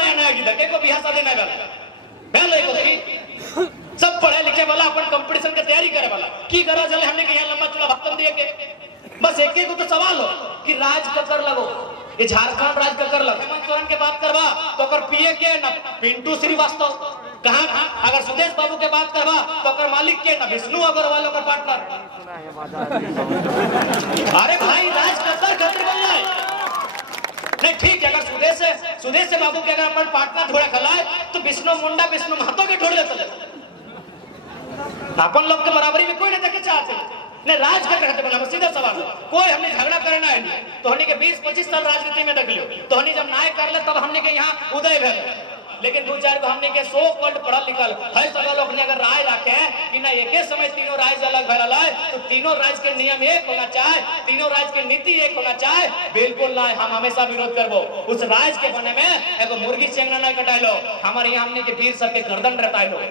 नया नया गीत के को बिहार शादी नहीं वाला पहले को की सब पढ़े लिखे वाला अपन कंपटीशन की तैयारी करे वाला की करा चले हमने के यहाँ लंबा चौड़ा भाषण दिए के बस एक ही को तो सवाल हो कि राज ककर लगो ये झारखंड राज ककर लग हेमंत सोरेन के बात करवा तो अगर पीए के ना पिंटू श्रीवास्तव कहाँ अगर सुदेश बाबू के बात करवा तो अगर मालिक के ना विष्णु अग्रवाल का पार्टनर अरे भाई राज ककर खतरे बोल रहा है नहीं ठीक है अगर सुदेश से बाबू के अगर अपन पार्टनर ढोड़ा खलाए तो विष्णु मुंडा विष्णु महतो के ढोड़ लेते अपन लोग के बराबरी में कोई नहीं देखे चाहते नहीं राज कर रहे थे सीधा सवाल कोई हमने झगड़ा करना है नहीं तो हमने के 20-25 साल राजनीति में देख लियो तो हमने जब न्याय कर ले तब हमने के यहाँ उदय भेल लेकिन दो चार को हमने के 100 वर्ड पढ़ल लिखल है सब लोग ने अगर राय रखे कि ना एक ही समय तीनों राज्य अलग भरल है तो तीनों राज्य के नियम एक होना चाहे तीनों राज्य की नीति एक होना चाहे बिल्कुल ना हम हमेशा विरोध करबो उस राज्य के बने में एगो मुर्गी चेंगना नहीं कटाई लो हमारे यहाँ हमने के वीर सबके गर्दन रटाई लो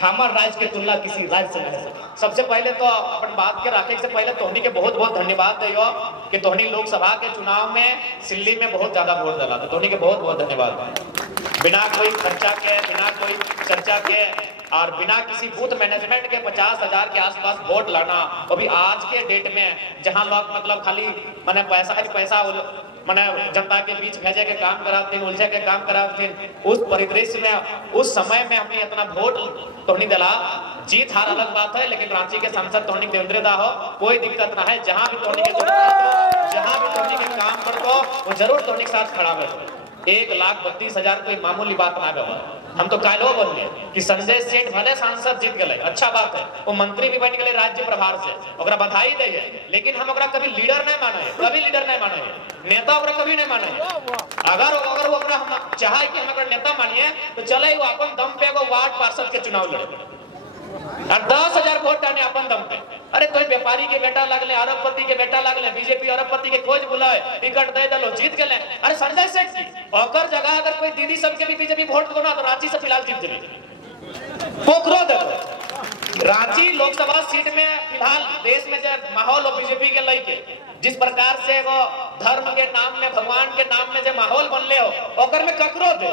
हमारे राज्य की तुलना किसी राज्य से नहीं है सबसे पहले तो अपन बात के रखे से पहले तोहनी के बहुत बहुत धन्यवाद दियो कि तोहनी लोकसभा के चुनाव में सिल्ली में बहुत ज्यादा वोट डाला तो तोहनी के बहुत बहुत धन्यवाद बिना कोई खर्चा के बिना कोई चर्चा के और बिना किसी बूथ मैनेजमेंट के 50,000 के आसपास वोट लाना अभी आज के डेट में जहां लोग मतलब खाली मैंने पैसा मैंने जनता के बीच भेजे के काम कराते उलझे के काम कराते उस परिदृश्य में उस समय में हमने इतना वोट तोहनी दिला जीत हार अलग बात है लेकिन रांची के सांसद तोहनी देवेंद्र दा हो कोई दिक्कत ना है जहां भी तोहनी के जहां भी तोहनी के काम कर दो वो जरूर तोहनी के साथ खड़ा बैठो 1,32,000 कोई मामूली बात ना गवा हम तो कालो बोल गए कि संजय सेठ भले सांसद जीत गए अच्छा बात है वो मंत्री भी बन गए राज्य प्रभार से ओकरा बधाई दे लेकिन हम ओकरा कभी लीडर नहीं माने कभी लीडर नहीं माने नेता ओकरा कभी नहीं माने अगर वो ओकरा हम चाहे कि हम ओकरा नेता मानिए तो चले वो अपन दम पे एगो वार्ड पार्षद के चुनाव लड़े और 10,000 वोट डाले अपन दम पे अरे कोई व्यापारी के बेटा लगले अरबपति के बेटा लगले बीजेपी अरबपति के खोज बुलाए टिकट दे दलो जीत गए अरे संजय सेठ की ओकर जगह अगर कोई दीदी सबके भी बीजेपी वोट दो ना तो रांची से फिलहाल जीत जाए पोखरो देखो रांची लोकसभा सीट में फिलहाल देश में जो माहौल हो बीजेपी के लेके जिस प्रकार से वो धर्म के नाम में भगवान के नाम में जो माहौल बनले हो ओकर में ककरो दे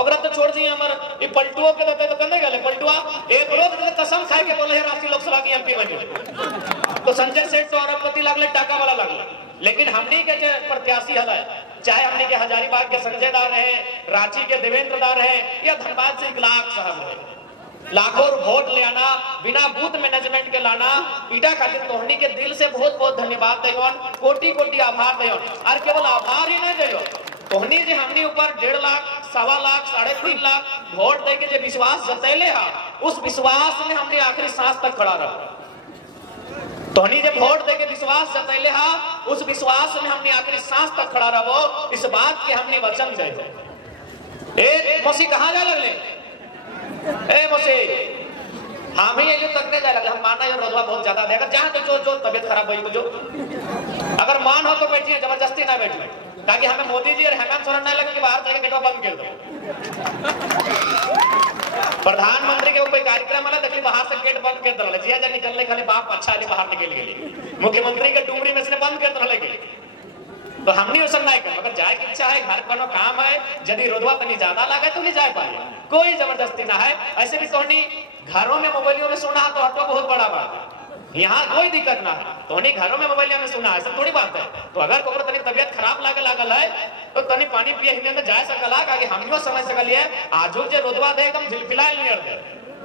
ओकरा तो छोड़ दी हमर ई पलटुओ के देते तो कने गले पलटुआ एक रोज के कसम खाए के बोले है रांची लोकसभा की एमपी बने तो संजय सेठ तो अरबपति लागले टाका वाला लागले लेकिन हमनी के जो प्रत्याशी हला चाहे हमनी के हजारीबाग के संजय दा रहे रांची के देवेंद्र दा रहे या धनबाद से इकलाक साहब रहे लाखों वोट ले आना बिना बूथ मैनेजमेंट के लाना ईटा खातिर तोहनी के दिल से बहुत बहुत धन्यवाद देवन कोटि कोटि आभार देवन और केवल आभार ही नहीं देयो तोहनी जे हमनी ऊपर 1.5 लाख 1.25 लाख 3.5 लाख वोट दे के जे विश्वास जतैले हा उस विश्वास में हमने आखिरी सांस तक खड़ा रहा तोहनी जे वोट दे के विश्वास जतैले हा उस विश्वास में हमने आखिरी सांस तक खड़ा रहो इस बात के हमने वचन दे ए मौसी कहां जा लगले ए मौसी हम ही जो तकने जा लगे हम माना ये रोजवा बहुत ज्यादा है अगर जहां तो जो तबीयत खराब हुई तो जो अगर मान हो तो बैठिए जबरदस्ती ना बैठिए ताकि हमें मोदी जी और हेमंत सोरेन नहीं लगे कि बाहर जाके गेटवा बंद कर दो प्रधानमंत्री के कोई कार्यक्रम वाला देखिए बाहर से गेट बंद कर दो जिया जा निकलने खाली बाप अच्छा नहीं बाहर निकल गए मुख्यमंत्री के डूमरी में से बंद कर दो लगे तो हमने उस नहीं कर अगर जाए की इच्छा है घर कोनो काम है यदि रोजवा तनी ज्यादा लगे तो नहीं जाए पाए कोई जबरदस्ती ना है ऐसे भी तोहनी घरों में मोबाइलों में सुना तो हटो बहुत बड़ा बात है यहाँ कोई दिक्कत ना है तोहनी घरों में मोबाइल में सुना ऐसा थोड़ी बात है तो अगर कोई तनी तबियत खराब लागे लागल है तो तनी पानी पिए हिने में जाए सकला आगे हमनियो समझ सकलिए आजू जे रोजवा दे एकदम झिलफिलाए नियर दे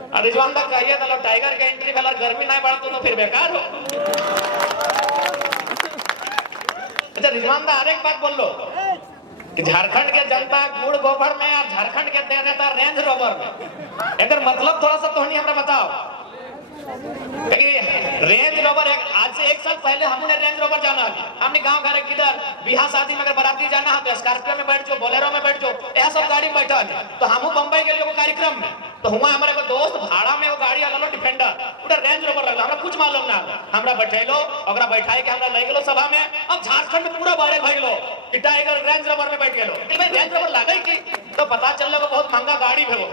और रिजवान तक कहिए तो टाइगर के एंट्री वाला गर्मी नहीं बढ़तो तो फिर बेकार हो अच्छा रिजवान दा हर एक बात बोल लो कि झारखंड के जनता गुड़ गोबर में और झारखंड के दे देता रेंज रोवर में अगर मतलब थोड़ा सा तोहनी हमरा बताओ रेंज रोवर आज से 1 साल पहले हमने रेंज रोवर जाना है हमने गांव घर किधर बिहार शादी में अगर बाराती जाना है तो स्कॉर्पियो में बैठ जाओ बोलेरो में बैठ जाओ यह सब गाड़ी में बैठा है तो हम बंबई के लिए कार्यक्रम में तो हुआ हमारे को दोस्त भाड़ा में वो गाड़ी लगलो डिफेंडर पूरा रेंज रोवर लगलो हमरा कुछ मालूम ना हमरा बैठेलो ओकरा बैठाई के हमरा ले गेलो सभा में अब झारखंड में पूरा बारे भइलो कि टाइगर रेंज रोवर में बैठ गेलो भाई रेंज रोवर लागई की तो पता चललो बहुत महंगा गाड़ी भेलो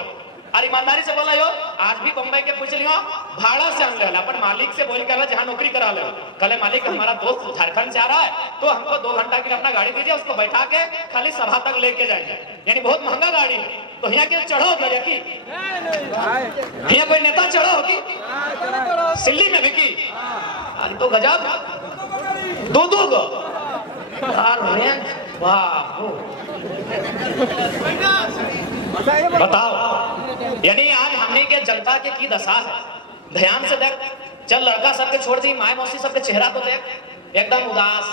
और ईमानदारी से बोला यो, आज भी बम्बई के पूछ लियो भाड़ा से हम ले अपन मालिक से बोल कर जहाँ नौकरी करा ले, कल मालिक हमारा दोस्त झारखंड से आ रहा है तो हमको 2 घंटा के लिए अपना गाड़ी दीजिए, उसको बैठा के खाली सभा तक लेके जाएंगे, यानी बहुत महंगा गाड़ी है। तो यहाँ के चढ़ो क्या की यहाँ कोई नेता चढ़ो होगी सिल्ली में भी की, अरे तो गजब 2-2 गो बताओ। यानी आज हमने के जनता के की दशा है, ध्यान से देख। चल लड़का सबके छोड़ दी, माए मौसी सबके चेहरा तो देख एकदम उदास,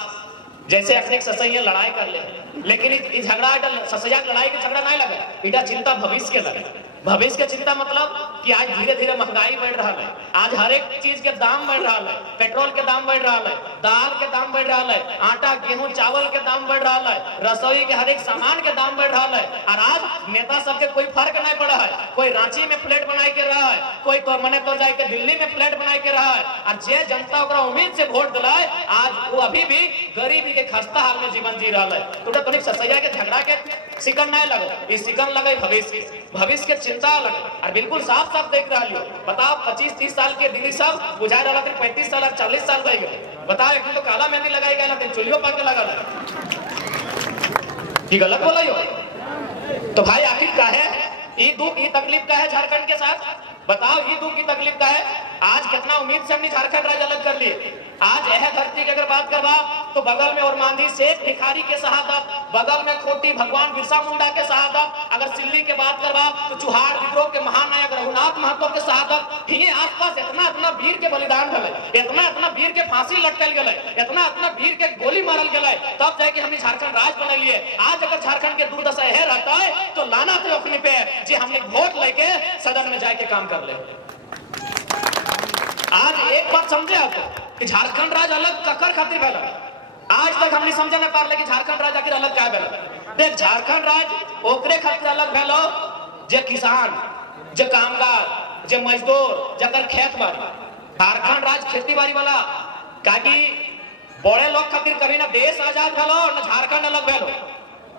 जैसे अपने ससैया लड़ाई कर ले, लेकिन झगड़ा ससैया लड़ाई के झगड़ा नहीं लगे, इटा चिंता भविष्य के लगे। भविष्य के चिंता मतलब कि आज धीरे धीरे महंगाई बढ़ रहा है, आज हर एक चीज के दाम बढ़ रहा है, पेट्रोल के दाम बढ़ रहा है, दाल के दाम बढ़ रहा है, आटा गेहूं चावल के दाम बढ़ रहा है, रसोई के हर एक सामान के दाम बढ़ रहा है। और आज नेता सबके कोई फर्क नहीं पड़ा है, कोई रांची में फ्लैट बना के रहा है, कोई तो मने तो जाके दिल्ली में फ्लैट बना के रहा है, और जे जनता ओकरा उम्मीद से वोट दिला है आज वो अभी भी गरीबी के खस्ता हाल में जीवन जी रहा है। तो ससैया के झगड़ा के सिकन नहीं लगो, इस सिकन लगे भविष्य के चिंता लगे। और बिल्कुल साफ साफ देख रहा हो, बताओ 25-30 साल के दिल्ली सब बुझा रहा था, 35 साल और 40 साल रह गए। बताओ एक तो काला मेहंदी लगाई गया ना, चुलियो पा के लगा कि गलत बोला यो। तो भाई आखिर का है ये दुख, ये तकलीफ का है झारखंड के साथ, बताओ ये दुख की तकलीफ का है। आज कितना उम्मीद से हमने झारखंड राज्य अलग कर लिए। आज यह धरती की अगर बात करवा तो बगल में और मांझी शेख भिखारी के शहादत, बगल में खोटी भगवान बिरसा मुंडा के शहादत, अगर सिल्ली के बात करवा तो चुहाड़ विद्रोह के महानायक रघुनाथ महतो के शहादत। ही आसपास इतना वीर के बलिदान गए, इतना वीर के फांसी लटकल गए, इतना वीर के गोली मारल गए, तब जाके हमने झारखंड राज बना लिए। आज अगर झारखंड के दुर्दशा यह रहता है तो लाना थे अपने पे जी हमने वोट लेके सदन में जाके काम कर ले। आज एक बात समझे आप कि झारखंड राज्य अलग ककर खातिर भेला, आज तक हमने समझे ना पारले कि झारखंड राज्य आखिर अलग क्या भेला। देख झारखंड राज्य ओकरे खातिर अलग भेलो जे किसान, जे कामगार, जे मजदूर, जकर खेत बाड़ी। झारखंड राज्य खेती बाड़ी वाला काकी बड़े लोग खातिर कभी ना देश आजाद भेलो ना झारखंड अलग भेलो।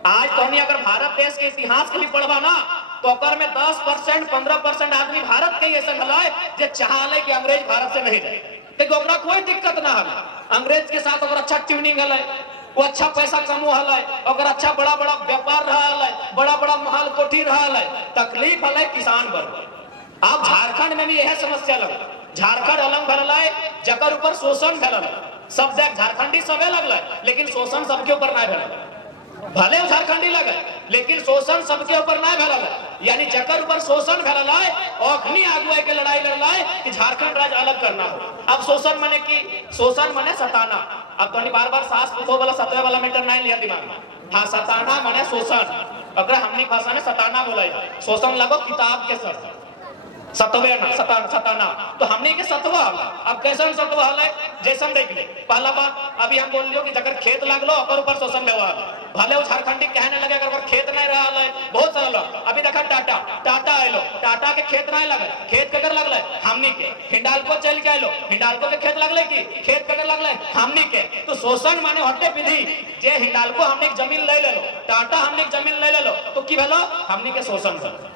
आज तो अगर भारत देश के इतिहास के भी पढ़वा ना तो अगर में 10% 15% आदमी भारत के ऐसा हलाए जो चाहले कि अंग्रेज भारत से नहीं जाए, ओकरा कोई दिक्कत ना है। अंग्रेज के साथ अगर अच्छा ट्यूनिंग है, वो अच्छा पैसा कमो है, अगर अच्छा बड़ा बड़ा व्यापार रहा है, बड़ा बड़ा महल कोठी रहा है, तकलीफ है किसान वर्ग। अब झारखंड में भी यह समस्या लगा, झारखंड अलग भरल है जकर ऊपर शोषण भरल है। सब झारखंडी सबे लगल लेकिन शोषण सबके ऊपर नहीं भरल, भले झारखंडी लगे लेकिन शोषण सबके ऊपर नहीं भरल है। यानी जकर ऊपर शोषण भरल है अखनी आगुए के लड़ाई लड़ रहा है कि झारखंड राज्य अलग करना हो। अब शोषण माने की, शोषण माने सताना। अब तो बार-बार सास पुतो वाला सतवे वाला मीटर नहीं लिया दिमाग में। हाँ, सताना माने शोषण, अगर हमनी भाषा में सताना बोला है। शोषण लगो किताब के सर सतवे ना सताना, तो हमने के सतवा हला। अब कैसन सतवा हला जैसन देख ले। पहला बात अभी हम बोल लियो कि जगर खेत लागलो ओकर ऊपर शोषण देवा भले वो झारखंडी कहने लगे अगर खेत नहीं रहा है। बहुत सारा लोग अभी देखा टाटा आयलो, टाटा के खेत नहीं लगे, खेत ककर लगल हमनी के। हिंडाल्को चल के आयलो, हिंडाल्को के खेत लगले की खेत ककर लगल हमनी के। तो शोषण माने हटे विधि जे हिंडाल्को हमने जमीन ले लो, टाटा हमने जमीन ले लो तो की भेलो हमनी के शोषण कर,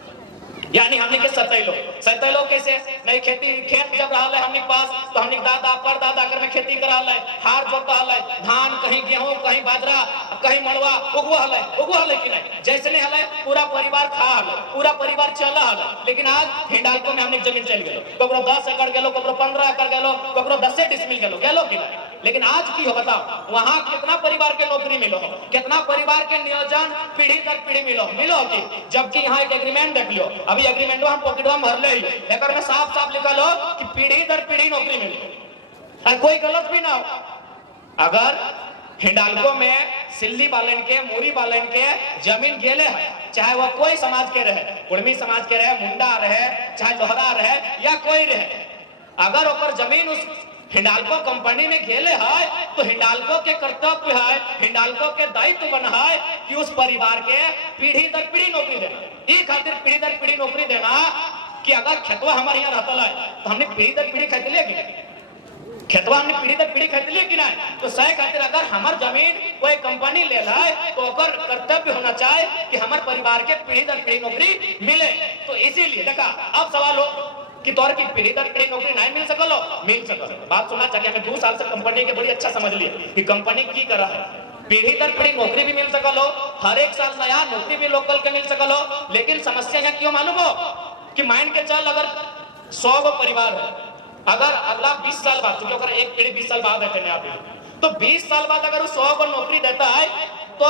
यानी हमने के सतैलो कैसे नहीं खेती खेत जब रहा है हमने पास तो हमने दादा परदादा कर में खेती करा है, हार जोता है, धान कहीं गेहूं कहीं बाजरा कहीं मड़वा उगवा है कि नहीं जैसे नहीं हले पूरा परिवार खा है, पूरा परिवार चला है। लेकिन आज हिंडाल्को में हमने जमीन चल गए, ककरो 10 एकड़ गेलो, ककरो 15 एकड़ गेलो, ककरो 10 डिसमिल गेलो कि नहीं। लेकिन आज की हो बताओ वहां कितना परिवार के नौकरी मिलो, कितना परिवार के नियोजन पीढ़ी दर पीढ़ी मिलो कि जबकि यहाँ एक एग्रीमेंट देख लो, अभी एग्रीमेंट हम पॉकेटवा में भरले ही लेकर में साफ लिखल हो कि पीढ़ी दर पीढ़ी नौकरी मिले और कोई गलत भी ना हो। अगर हिंडाल्को में सिल्ली बालन के मूरी बालन के जमीन गेले है, चाहे वह कोई समाज के रहे, कुर्मी समाज के रहे, मुंडा रहे, चाहे लोहरा रहे या कोई रहे, अगर ओकर जमीन उस हिंडाल्को कंपनी में गेले है तो हिंडाल्को के कर्तव्य है, हिंडाल्को के दायित्व बना है कि उस परिवार के पीढ़ी दर पीढ़ी नौकरी देना। ये खातिर पीढ़ी दर पीढ़ी नौकरी देना कि अगर खेतवा हमारे यहाँ रहता है तो हमने पीढ़ी दर पीढ़ी खेत लेगी खेतवा हमने पीढ़ी दर पीढ़ी खरीद लिए कि नहीं, तो सही खातिर अगर हमार जमीन कोई कंपनी ले लाए तो ओकर कर्तव्य होना चाहिए कि हमारे परिवार के पीढ़ी दर पीढ़ी नौकरी मिले। तो इसीलिए देखा अब सवाल हो कि तौर की पीढ़ी दर पीढ़ी नौकरी नहीं मिल सकलो, मिल सकलो। बात सुनना चाहिए, हमें 2 साल से कंपनी के बड़ी अच्छा समझ लिए कि कंपनी की कर रहा है, पीढ़ी दर पीढ़ी नौकरी भी मिल सकलो, हर एक साल नया नौकरी भी लोकल के मिल सकलो। लेकिन समस्या यहाँ क्यों मालूम हो कि मान के चल अगर 100 गो परिवार है, अगर अगला 20 साल बाद, क्योंकि अगर एक पीढ़ी 20 साल बाद है आप, तो 20 साल बाद अगर 100 को नौकरी देता है तो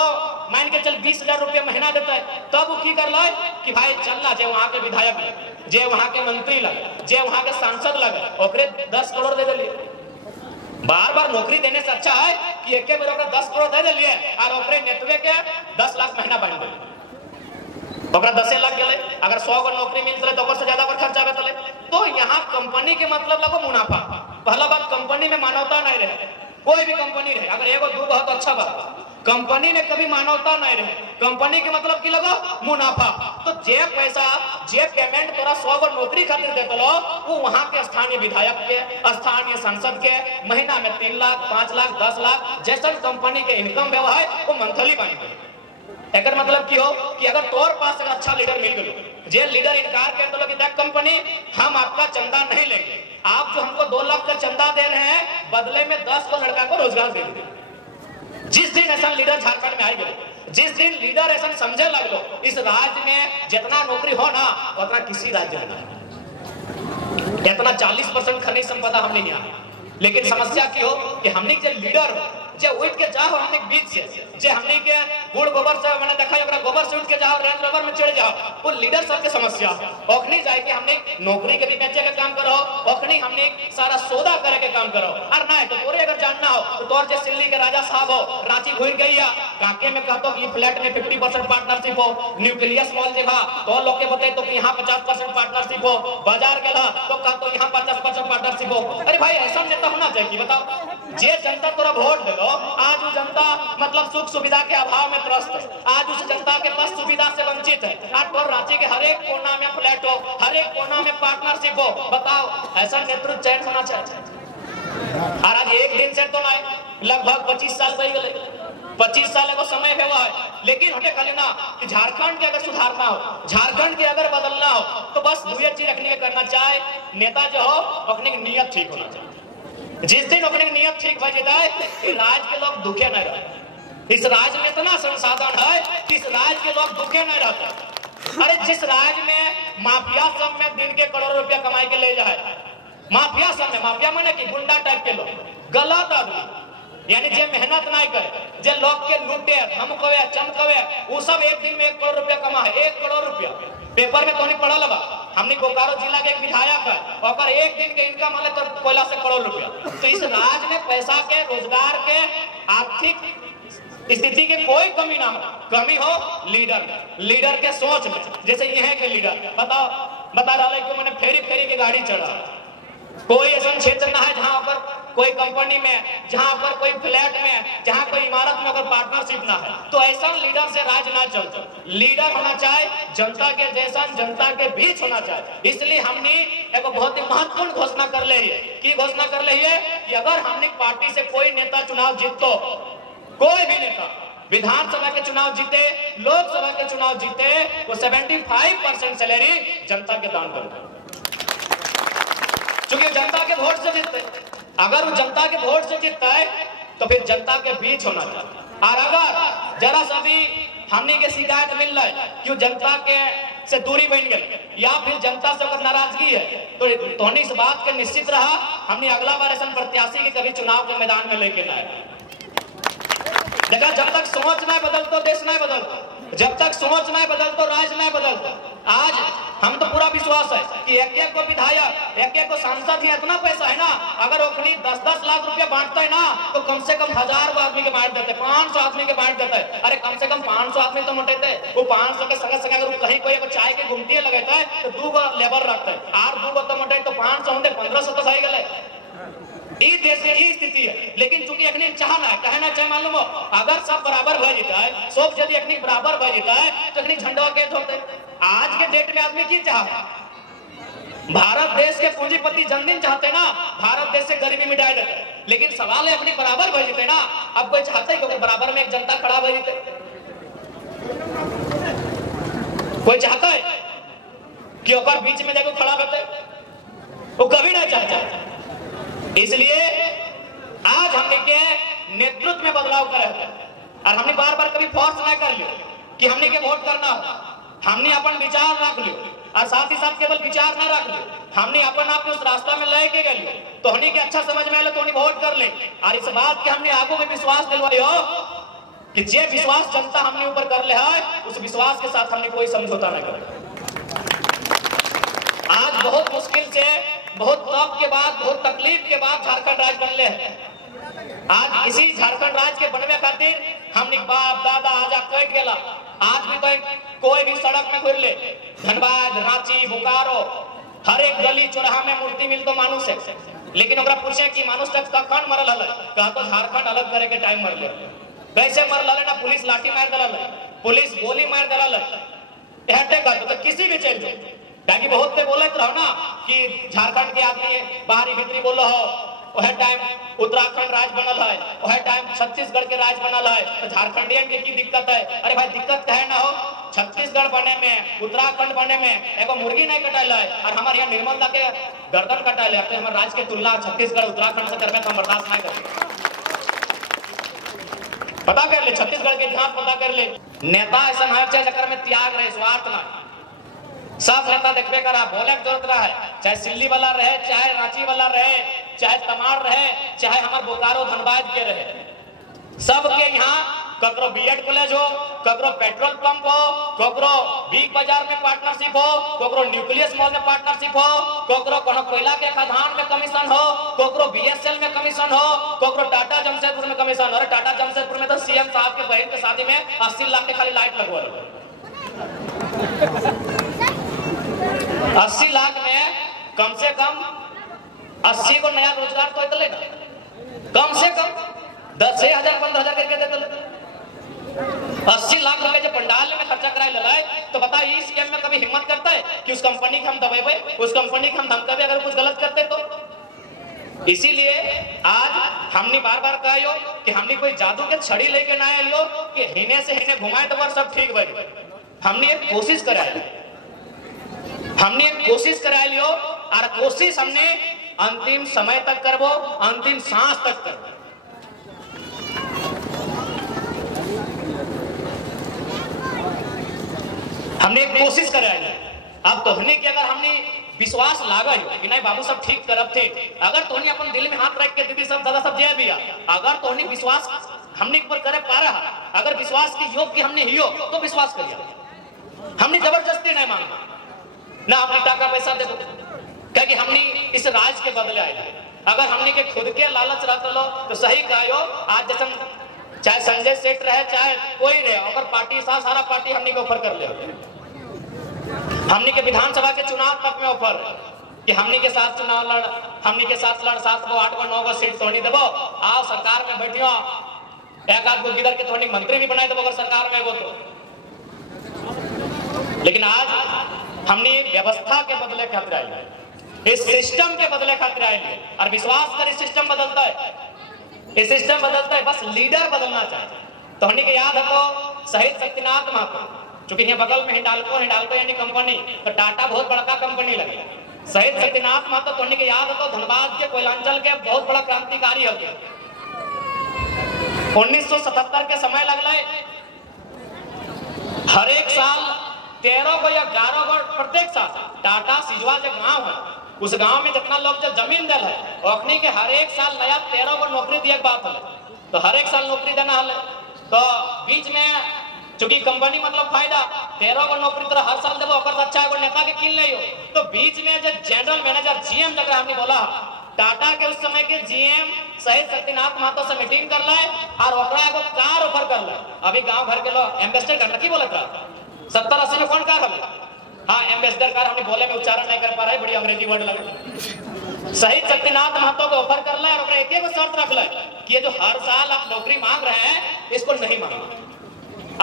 मान के चल 20,000 रुपया महीना देता है, तब वो की कर लो कि भाई चलना जे वहां के विधायक लगे, जे वहां के मंत्री लगे, जे वहां के सांसद लगे, ओकरे 10 करोड़ दे दिलिए। बार बार नौकरी देने से अच्छा है कि एक बार ओकरा 10 करोड़ दे दिलिए और ओकरे नेतवे के 10 लाख महीना बांध दिलिए, ओकरा 10 लाख गए। अगर 100 को नौकरी मिल रहे तो ओकर से ज्यादा पर खर्चा बेतले। तो यहाँ कंपनी के मतलब लगो मुनाफा। पहला बात, कंपनी में मानवता नहीं रहे, कोई भी कंपनी रहे, अगर एगो दू बहुत अच्छा बात, कंपनी में कभी मानवता नहीं रहे, कंपनी के मतलब की लगो मुनाफा। तो जे पैसा जे पेमेंट तोरा 100 गो नौकरी खातिर देते लो, वो वहां के स्थानीय विधायक के, स्थानीय सांसद के महीना में 3 लाख 5 लाख 10 लाख जैसा कंपनी के इनकम व्यवहार वो मंथली बन गए। एक मतलब की हो कि अगर तोर पास एक अच्छा लीडर मिल गए, जे लीडर इनकार कर दो कि देख कंपनी हम आपका चंदा नहीं लेंगे, आप जो हमको 2 लाख का चंदा दे रहे हैं बदले में 10 को लड़का को रोजगार दे देंगे। जिस दिन ऐसा लीडर झारखंड में आई गए, जिस दिन लीडर ऐसा समझे लगलो इस राज्य में जितना नौकरी हो ना उतना किसी राज्य में नहीं, इतना 40% खनिज संपदा हमने यहाँ। लेकिन समस्या की हो कि हमने जो लीडर हो जे उठ के जाओ हमने बीच से, जे हमने के गुड़ गोबर से मैंने देखा ओकरा गोबर से उठ के जाओ, रेंज रोवर में चढ़ जाओ, वो लीडर सब के समस्या ओखनी जाए कि हमने नौकरी के भी बेचे का काम करो, ओखनी हमने सारा सौदा करे के काम करो। और नहीं तो तोरे अगर जानना हो तो तोर जे सिल्ली के राजा साहब हो रांची घूर गई काके में कहतो कि फ्लैट में 50% पार्टनरशिप हो, न्यूक्लियस मॉल देखा तो लोग के बताए तो कि यहाँ 50% पार्टनरशिप हो, बाजार गेला तो कहतो यहाँ 50% पार्टनरशिप हो। अरे भाई ऐसा नेता होना चाहिए, बताओ जे जनता तोरा वोट दे, आज वो जनता मतलब सुख सुविधा के अभाव में त्रस्त है, आज उस जनता के पास सुविधा से वंचित है। आज तो रांची के हर एक कोना में फ्लैट हो, हर एक कोना में पार्टनरशिप हो, बताओ ऐसा नेतृत्व चयन होना चाहिए। और आज एक दिन से तो नहीं, लगभग 25 साल बह गए, 25 साल एगो समय है वो है। लेकिन हमें कहले ना कि झारखंड के अगर सुधारना हो, झारखंड के अगर बदलना हो तो बस 2 चीज रखने के करना चाहे, नेता जो हो अपनी नियत ठीक होना चाहिए। जिस दिन अपनी नियत ठीक बज जाए राज्य के लोग दुखे नहीं रहते। इस राज्य में इतना संसाधन है कि इस राज्य के लोग दुखे नहीं रहते। अरे जिस राज्य में माफिया सब में दिन के करोड़ों रुपया कमाई के ले जाए, माफिया सब में, माफिया माने कि गुंडा टाइप के लोग, गलत आदमी, यानी जे मेहनत नहीं करे, जे लोग के लूटे धमकवे चमकवे, वो सब एक दिन में 1 करोड़ रुपया कमाए, 1 करोड़ रुपया। पेपर में तो नहीं पढ़ल बा, हमने बोकारो जिला के एक विधायक है और एक दिन के इनकम आले तो कोयला से करोड़ रुपया। तो इस राज्य में पैसा के, रोजगार के, आर्थिक स्थिति के कोई कमी ना हो, कमी हो लीडर के सोच में। जैसे यहाँ के लीडर बता रहा है कि मैंने फेरी की गाड़ी चढ़ा, कोई ऐसा क्षेत्र ना है जहां पर कोई कंपनी में, जहां पर कोई फ्लैट में, जहां कोई इमारत में अगर पार्टनरशिप ना है, तो ऐसा लीडर से राज ना चलता। लीडर होना चाहिए जनता के जैसा, जनता के बीच होना चाहिए। इसलिए हमने एक बहुत ही महत्वपूर्ण घोषणा कर ले है कि घोषणा कर ले है कि अगर हमने पार्टी से कोई नेता चुनाव जीतो, कोई भी नेता विधानसभा के चुनाव जीते, लोकसभा के चुनाव जीते, वो 75% सैलरी जनता के दान करो, क्योंकि जनता के वोट से जीतते। अगर वो जनता के वोट से जीतता है तो फिर जनता के बीच होना चाहिए। और अगर जरा सा भी हमने के शिकायत मिल रहा है कि जनता के से दूरी बन गई या फिर जनता से अगर नाराजगी है, तो इस बात के निश्चित रहा हमने अगला बार ऐसा प्रत्याशी के कभी चुनाव के मैदान में लेके लाए। देखा, जब तक सोच नहीं बदलतो देश नहीं बदलता, जब तक सोच नहीं बदलतो राज नहीं बदलता। आज हम तो पूरा विश्वास है कि एक को विधायक, एक को सांसद ही इतना पैसा है ना, अगर ओखनी 10-10 लाख रुपया बांटता है ना तो कम से कम 1000 आदमी के बांट देते, 500 आदमी के बांट देते। अरे कम से कम 500 आदमी तो मोटेते, वो 500 के संग संग अगर कहीं कोई चाय के घुमटी लगता है तो 2 गो लेबर रखते है, और 2 गो तो मोटे तो 500 होंगे 1500 तो सही गए। ई देश की ई स्थिति है। लेकिन चूंकि अखनी चाहना है, कहना चाहे मालूम हो, अगर सब बराबर भर जाता है, सब यदि अखनी बराबर भर जाता है तो अखनी झंडा के होते। आज के डेट में आदमी की चाह भारत देश के पूंजीपति जन्मदिन चाहते ना, भारत देश से गरीबी मिटाए देते, लेकिन सवाल है अपनी बराबर भर जीते ना। अब कोई चाहते है कि बराबर में एक जनता खड़ा भर जीते? कोई चाहता है कि ऊपर बीच में देखो खड़ा करते? वो कभी नहीं चाहता। इसलिए आज हमने के नेतृत्व में बदलाव करे और हमने बार बार कभी फोर्स नहीं कर लियो कि हमने के वोट करना हो। हमने अपन विचार रख लियो और साथ ही साथ केवल विचार न रख लियो, हमने अपन आप उस रास्ता में लेके गए तो हमने के अच्छा समझ में आए तो वोट कर ले। और इस बात के हमने आगू में विश्वास दिलवाई हो कि जे विश्वास जनता हमने ऊपर कर ले है, उस विश्वास के साथ हमने कोई समझौता न कर। आज बहुत मुश्किल से, बहुत तप के बाद, बहुत तकलीफ के बाद झारखंड राज्य बनले है। आज इसी झारखंड राज्य के बनवे खातिर हमने बाप दादा आजा कट गेला। आज भी तो कोई भी सड़क में घूर ले, धनबाद, रांची, बोकारो, हर एक गली चौराहा में मूर्ति मिलतो मानुष है, लेकिन ओकरा पूछे कि मानुष तक कखन मरल हल, कहा तो झारखंड अलग करे के टाइम मरले। कैसे मरल हल ना? पुलिस लाठी मार दलल, पुलिस गोली मार दलल, हटे का तो किसी भी चल जाए। ताकि बहुत से बोलत रहो ना कि झारखंड के आदमी बाहरी भीतरी बोलो हो, वह टाइम उत्तराखंड राज बनल है, वह टाइम छत्तीसगढ़ के राज बनल है, तो झारखंडियन के की दिक्कत है? अरे भाई दिक्कत कहे ना हो, छत्तीसगढ़ बने में, उत्तराखंड बने में एगो मुर्गी नहीं कटाइल है और हमारे यहाँ निर्मलता के गर्दन कटाइल है। तो हमारे राज्य के तुलना छत्तीसगढ़ उत्तराखंड से करने का बर्दाश्त नहीं करें। पता कर ले, छत्तीसगढ़ के इतिहास पता कर ले। नेता ऐसा हर चक्कर में त्याग रहे, स्वार्थ ना। सब नेता देखबे करा, बोले जरूरत रहा है, चाहे सिल्ली वाला रहे, चाहे रांची वाला रहे, चाहे तमाड़ रहे, चाहे हमारे बोकारो धनबाद के रहे, सबके यहाँ ककरो बीएड कॉलेज हो, ककरो पेट्रोल पंप हो, ककरो बिग बाजार में पार्टनरशिप हो, ककरो न्यूक्लियस मॉल में पार्टनरशिप हो, ककरो कोनो कोयला के खदान में कमीशन हो, ककरो बीएसएल में कमीशन हो, ककरो टाटा जमशेदपुर में कमीशन। अरे टाटा जमशेदपुर में तो सीएम साहब के बहन के शादी में 80 लाख के खाली लाइट लगवा रहे। 80 लाख में कम से कम 80 को नया रोजगार तो इतने कम से कम 10,000 15,000 करके देते। 80 लाख रुपए जो पंडाल में खर्चा कराए ललाए, तो बता इस स्कैम में कभी हिम्मत करता है कि उस कंपनी के हम दबेबे, उस कंपनी के हम धमकावे अगर कुछ गलत करते तो। इसीलिए आज हमने बार बार कहा हो कि हमने कोई जादू के छड़ी लेके ना आए लो कि हिने से हिने घुमाए तो सब ठीक बने। हमने एक कोशिश कराई, हमने एक कोशिश करा लियो और कोशिश हमने अंतिम समय तक करबो, अंतिम सांस तक करबो। हमने एक कोशिश करा है। अब तोहने की अगर हमने विश्वास लागा कि नहीं बाबू सब ठीक करब थे, अगर तोहने अपन दिल में हाथ रख के दीदी सब दादा सब जय भैया, अगर तोहने विश्वास हमने एक बार करे पा रहा, अगर विश्वास की योग की हमने हियो तो विश्वास करिए। हमने जबरदस्ती नहीं मांगा ना, हमने टाका पैसा देखो क्योंकि हमने इस राज के बदले आए। अगर हमने के खुद के लालच रख लो तो सही कहो। आज जैसे चाहे संजय सेठ रहे चाहे कोई रहे, अगर पार्टी सारा पार्टी हमने के ऑफर कर ले, हमने के विधानसभा के चुनाव तक में ऑफर कि हमने के साथ चुनाव लड़, हमने के साथ लड़ 7 गो 8 गो 9 गो सीट तोड़ी देवो, आओ सरकार में बैठियो, एक आध गो गिदर के तोहनी मंत्री भी बनाए देवो अगर सरकार में हो तो। लेकिन आज हमने व्यवस्था के बदले खातिर आए, इस सिस्टम के बदले खातिर आए और विश्वास कर इस सिस्टम बदलता है, इस सिस्टम बदलता है, बस लीडर बदलना चाहिए। तो हमने के याद है तो शहीद शक्तिनाथ महतो, चूंकि यहाँ बगल में हिंडाल्को यानी कंपनी, तो टाटा बहुत बड़ा कंपनी लगी। शहीद शक्तिनाथ महतो तो हमने के याद है तो धनबाद के कोयलांचल के बहुत बड़ा क्रांतिकारी हो गया। 1977 के समय लगल, हर एक साल 13 गो या 11 गो प्रत्येक साल टाटा सिजवा जो गांव है, उस गांव में जितना लोग जो जमीन दिल है, अखनी के हर एक साल नया 13 गो नौकरी दिए बात है, तो हर एक साल नौकरी देना है। तो बीच में चूंकि कंपनी मतलब फायदा, 13 गो नौकरी तरह हर साल देवो, अच्छा एगो नेता के किन नहीं हो। तो बीच में जो जनरल मैनेजर जीएम जगह हमने बोला, टाटा के उस समय के जीएम शहीद शक्तिनाथ महतो से मीटिंग कर लाए और एगो कार ऑफर कर लाए। अभी गांव भर के लोग एम्बेसडर करना की बोलत रहा, 70-80 में कौन कार हमें, हाँ एम्बेसडर कार हमने बोले में उच्चारण नहीं कर पा रहे, बड़ी अंग्रेजी वर्ड लगे। शहीद शक्तिनाथ महतो को ऑफर कर लाए और एक ही शर्त रख लाए कि ये जो हर साल आप नौकरी मांग रहे हैं इसको नहीं मांगना,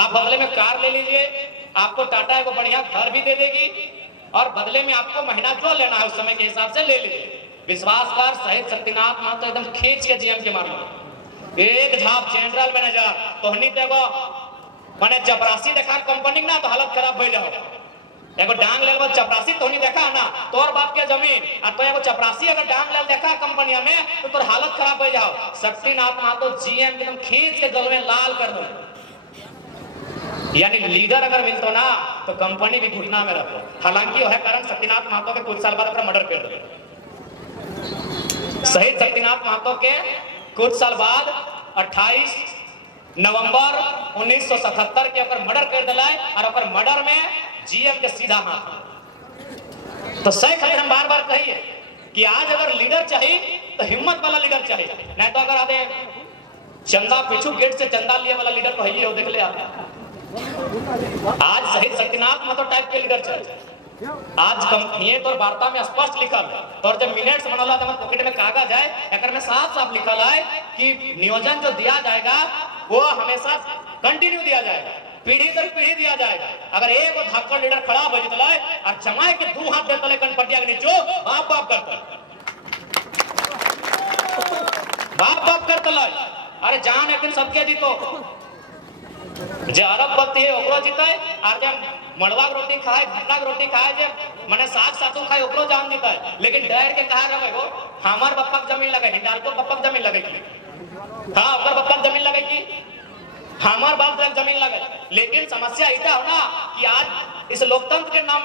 आप बदले में कार ले लीजिए, आपको टाटा को बढ़िया घर भी दे देगी और बदले में आपको महीना जो लेना है उस समय के हिसाब से ले लीजिए। विश्वास कर, शहीद शक्तिनाथ महतो एकदम खींच के जीएम के मारलो एक झाप जनरल मैनेजर तोहनी देखो माने चपरासी देखा कंपनी ना तो हालत खराब हो जाओ। एगो डांग ले चपरासी तोहनी देखा ना तोर बाप के जमीन और तो एगो चपरासी अगर डांग ले देखा कंपनिया में तो तोर हालत खराब हो जाओ। शक्तिनाथ महतो जीएम एकदम खींच के गल में लाल कर दो। यानी लीडर अगर मिलतो ना तो कंपनी भी घुटना में रखो। हालांकि वह कारण शक्तिनाथ महतो के कुछ साल बाद अपना मर्डर कर दिया। शहीद शक्तिनाथ महतो के कुछ साल बाद 28 नवंबर 1977 के ओकर मर्डर कर दिला और ओकर मर्डर में जीएम के सीधा हाथ। तो सही खातिर हम बार बार कहिए कि आज अगर लीडर चाहिए तो हिम्मत वाला लीडर चाहिए, नहीं तो अगर आधे चंदा पीछू गेट से चंदा लिए वाला लीडर तो है हो, देख ले आप। आज शहीद शक्तिनाथ महतो टाइप के लीडर चाहिए। आज कंपनी तो वार्ता में स्पष्ट लिखल है और जब मिनट्स बनला तो पॉकेट में कागज है एक में साफ साफ लिखल है कि नियोजन जो दिया जाएगा वो हमेशा कंटिन्यू दिया जाएगा, पीढ़ी दर पीढ़ी दिया जाएगा। अगर एक धाकड़ लीडर खड़ा हो जितला और जमाए के दो हाथ देतले कनपटिया के नीचे बाप बाप करता बाप बाप करतला। अरे जान एक दिन सबके जीतो जे अरबपति है ओकरो जीताए और जे मड़वा की रोटी खाए घाटा की रोटी खाए जे माने साग सातू खाए ओकरो जान जीताए। लेकिन डर के कहा रहे वो हमार बप्पा के जमीन लगे हिंडालको बप्पा के जमीन लगे की हाँ ओकर बप्पा के जमीन लगे की हमार बाप के जमीन लगे। लेकिन समस्या इतना हो ना कि आज इस लोकतंत्र के नाम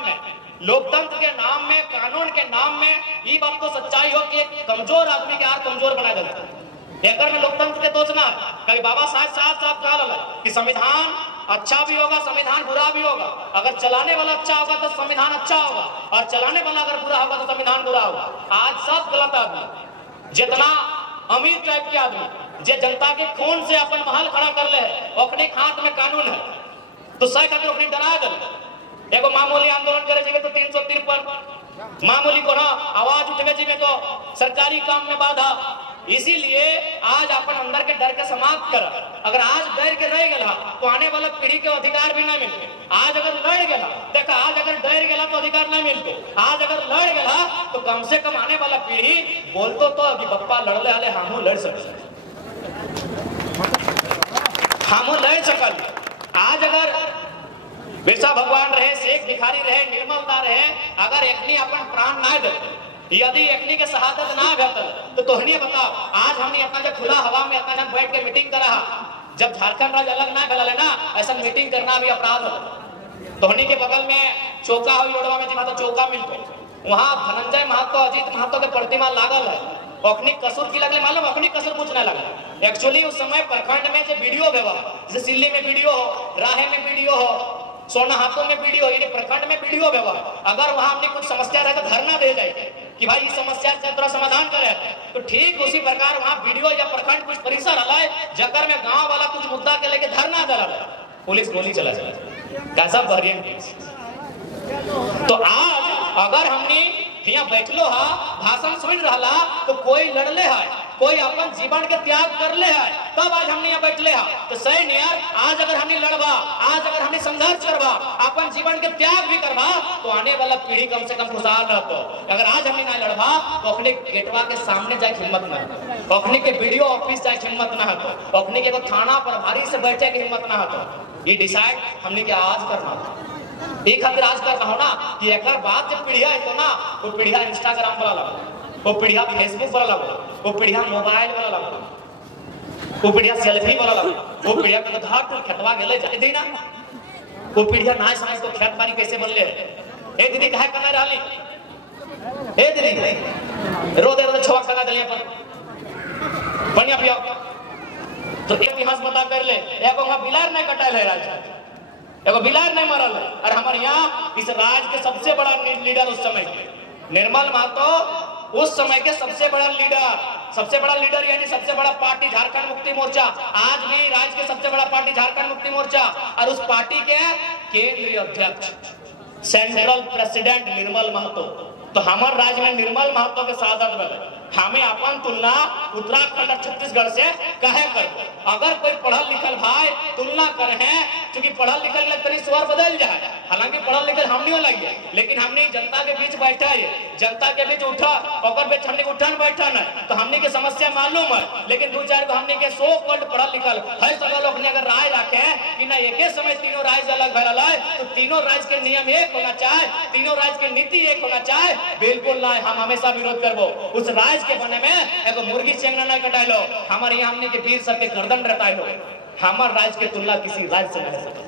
में कानून के नाम में ये बात तो सच्चाई हो कि एक कमजोर आदमी के और कमजोर बना देता है। एकर में लोकतंत्र के दोष ना कभी बाबा साहब साहब कहा कि संविधान अच्छा भी होगा संविधान बुरा भी होगा। अगर चलाने वाला अच्छा होगा तो संविधान अच्छा होगा और चलाने वाला अगर बुरा होगा तो संविधान बुरा होगा। आज सब गलत आदमी जितना अमीर टाइप के आदमी जे जनता के खून से अपन महल खड़ा कर ले अपने हाथ में कानून है तो सही खातिर अपने डरा गए। एगो मामूली आंदोलन करे जी तो 353 मामूली को ना आवाज उठे जी में तो सरकारी काम में बाधा। इसीलिए आज अपन अंदर के डर के समाप्त कर। अगर आज डर के रह गया तो आने वाला पीढ़ी के अधिकार भी नहीं मिलते। आज अगर लड़ गया देखा आज अगर डर गया तो अधिकार नहीं मिलते। आज अगर लड़ गया तो कम से कम आने वाला पीढ़ी बोलतो तो अभी बप्पा लड़ले हाले हमू लड़ सकते हमू लड़ सकल। आज अगर बिरसा भगवान रहे शेख भिखारी रहे निर्मलता रहे अगर एकनी अपन प्राण ना देते यदि एकनी के शहादत ना घटल तो तोहनी बताओ आज हमने अपना जब खुला हवा में अपना जब बैठ के मीटिंग करा जब झारखंड राज्य अलग ना भला ना ऐसा मीटिंग करना भी अपराध हो। तोहनी के बगल में चौका हो लोडवा में जी तो चौका मिलते वहाँ धनंजय महतो अजीत महतो के प्रतिमा लागल है। अपनी कसूर की लगले मालूम अपनी कसूर पूछने लगा। एक्चुअली उस समय प्रखंड में जो वीडियो भेवा जैसे सिल्ली में वीडियो हो राहे में वीडियो हो सोना हाथों में वीडियो यानी प्रखंड में वीडियो भेवा। अगर वहां हमने कुछ समस्या रहे तो धरना दे जाए कि भाई इस समस्या का थोड़ा समाधान करे तो ठीक उसी प्रकार वहां वीडियो या प्रखंड कुछ परिसर हलाए जकर में गांव वाला कुछ मुद्दा के लेके धरना दे पुलिस गोली चला जाए कैसा बहरीन। तो आज अगर हमने यहाँ बैठलो हा भाषण सुन रहा तो कोई लड़ले है कोई अपन जीवन के त्याग कर ले है तब आज हमने यहाँ बैठले हा। तो सही नियर आज अगर हमने लड़वा आज अगर हमने संघर्ष करवा अपन जीवन के त्याग भी करवा तो आने वाला पीढ़ी कम से कम खुशहाल रहतो। अगर आज हमने ना लड़वा तो अपने गेटवा के सामने जाए हिम्मत ना हो अपने के वीडियो ऑफिस जाए हिम्मत ना हो अपने के थाना प्रभारी से बैठे के हिम्मत ना हो। ये डिसाइड हमने के आज करना एक खातिर आज कर रहा ना कि एक बाद जब पीढ़िया है तो ना वो पीढ़िया इंस्टाग्राम पर लगा वो पीढ़िया फेसबुक पर लगा वो पीढ़िया मोबाइल पर लगा वो पीढ़िया सेल्फी पर लगा वो पीढ़िया के धाट खेतवा गेले जाए दी ना वो पीढ़िया ना समझ तो खेत बाड़ी कैसे बनले ए दीदी काहे करना रहली ए दीदी रो दे छवा करना दलिया पर बढ़िया पिया तो एक इतिहास बता कर ले एगो वहां बिलार नहीं कटाइल है राज एगो बिलार नहीं मरल है। और हमारे यहाँ इस राज्य के सबसे बड़ा लीडर उस समय के निर्मल महतो उस समय के सबसे बड़ा लीडर यानी सबसे बड़ा पार्टी झारखंड मुक्ति मोर्चा आज भी राज्य के सबसे बड़ा पार्टी झारखंड मुक्ति मोर्चा और उस पार्टी के केंद्रीय अध्यक्ष सेंट्रल प्रेसिडेंट निर्मल महतो। तो हमारे राज्य में निर्मल महतो के शहादत में हमें अपन तुलना उत्तराखंड और छत्तीसगढ़ से कहे कर। अगर कोई पढ़ल लिखल भाई तुलना करे हैं, क्योंकि पढ़ल लिखल तरी स्वर बदल जाए, हालांकि पढ़ल लिखल हमने लगी, लेकिन हमने जनता के बीच बैठा है, जनता के बीच उठा और बीच हमने उठन बैठन है, तो हमने की समस्या मालूम है। लेकिन दो चार हमने के सो वर्ल्ड पढ़ल लिखल है सगा लोग ने अगर राय रखे कि ना एक समय तीनों राज्य अलग भरल है, तो तीनों राज्य के नियम एक होना चाहे, तीनों राज्य की नीति एक होना चाहे, बिल्कुल ना, हम हमेशा विरोध करबो। उस राज्य के बने में एगो मुर्गी चेंगना नहीं कटाइलो, हमारे यहाँ हमने के वीर सबके गर्दन रटाइलो। हमार राज्य की तुलना किसी राज्य से नहीं सकता,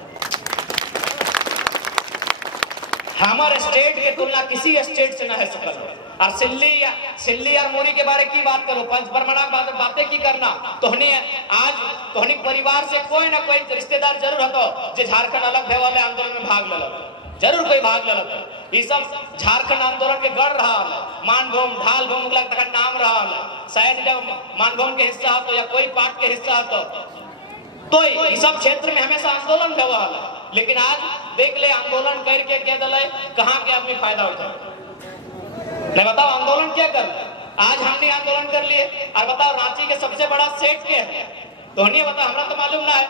हमारे स्टेट की तुलना किसी स्टेट से नहीं सकता। और सिल्ली और मोरी के बारे की बात करो, पंचबर्मणा बातें की करना, तोहनी आज तोहनी परिवार से कोई ना कोई रिश्तेदार जरूर हतो जो झारखंड अलग भे वाले आंदोलन में भाग लेलक, जरूर कोई भाग लेलक। ये सब झारखंड आंदोलन के गढ़ रहा है, मानभूम ढाल भूम का नाम रहा है, शायद जब मानभूम के हिस्सा हो या कोई पार्ट के हिस्सा हो, तो ये सब क्षेत्र में हमेशा आंदोलन हुआ है। लेकिन आज देख ले आंदोलन करके कह दले कहाँ के आदमी फायदा उठाए, नहीं बताओ आंदोलन क्या कर। आज हमने आंदोलन कर लिए और बताओ रांची के सबसे बड़ा सेठ के है, तो नहीं बताओ, हमरा तो मालूम ना है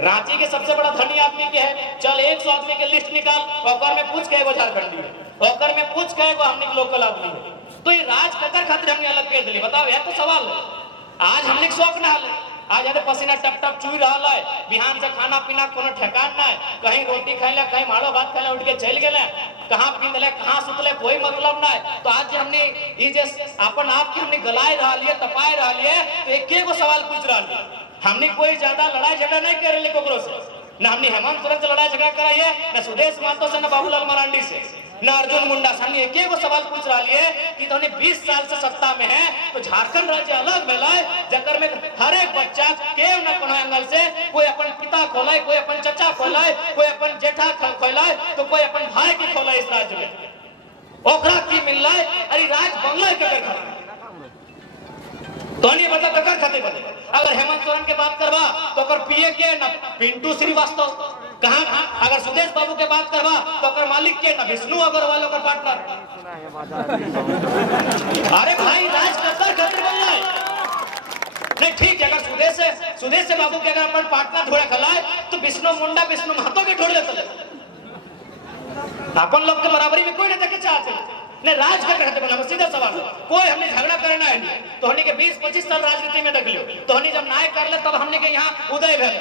रांची के सबसे बड़ा धनी आदमी के है। चल 100 आदमी के लिस्ट निकाल, ओकर में पूछ के वो झारखंडी है, ओकर में पूछ के वो हमने लोकल आदमी है, तो ये राज ककर खातिर हमने अलग कर दिली। बताओ यह तो सवाल है। आज हमने शौक ना है, आज अरे पसीना टप टप चुई रहा है, बिहान से खाना पीना कोनो ठेकान ना है, कहीं रोटी खाइले कहीं माड़ो भात खाइले उठ के चल गए, कहाँ पिंधले कहाँ सुतले कोई मतलब ना है। तो आज हमने ये जे अपन आप के हमने गलाए रहा लिए तपाए रहा लिए, तो एक गो सवाल पूछ रहा लिए, हमने कोई ज्यादा लड़ाई झगड़ा नहीं कर रहे कोकरो से, ना हमने हेमंत सोरेन से लड़ाई झगड़ा कराई है, ना सुदेश महतो से, ना बाबूलाल मरांडी से, ना अर्जुन मुंडा से। हमने एक गो सवाल पूछ रहा लिए कि तो 20 साल से सत्ता में है, तो झारखंड राज्य अलग भेला है, जकर में हर एक बच्चा केव न कोनो एंगल से कोई अपन पिता खोला, कोई अपन चचा खोला, कोई अपन जेठा खोला, तो कोई अपन भाई की खोला इस राज्य में। ओकरा की मिल रहा है, अरे राज बंगला के कर तो नहीं बता ककर खाते बने। अगर हेमंत सोरेन के बात करवा तो अगर पीए के ना पिंटू श्रीवास्तव, कहाँ अगर सुदेश बाबू के बात करवा तो अगर मालिक के ना विष्णु अग्रवाल का पार्टनर। अरे भाई राज ककर खाते बनना है नहीं, ठीक है। अगर सुदेश से बाबू के अगर अपन पार्टनर ढोड़े खलाए तो विष्णु मुंडा विष्णु महतो के ढोड़े चले, अपन लोग के बराबरी में कोई नहीं देखे चाहते नहीं। राज का कहते बना सीधा सवाल, कोई हमने झगड़ा करना है नहीं, तो हमने के 20-25 साल राजनीति में देख लियो, तो हमने जब न्याय कर ले तब हमने के यहाँ उदय भेल।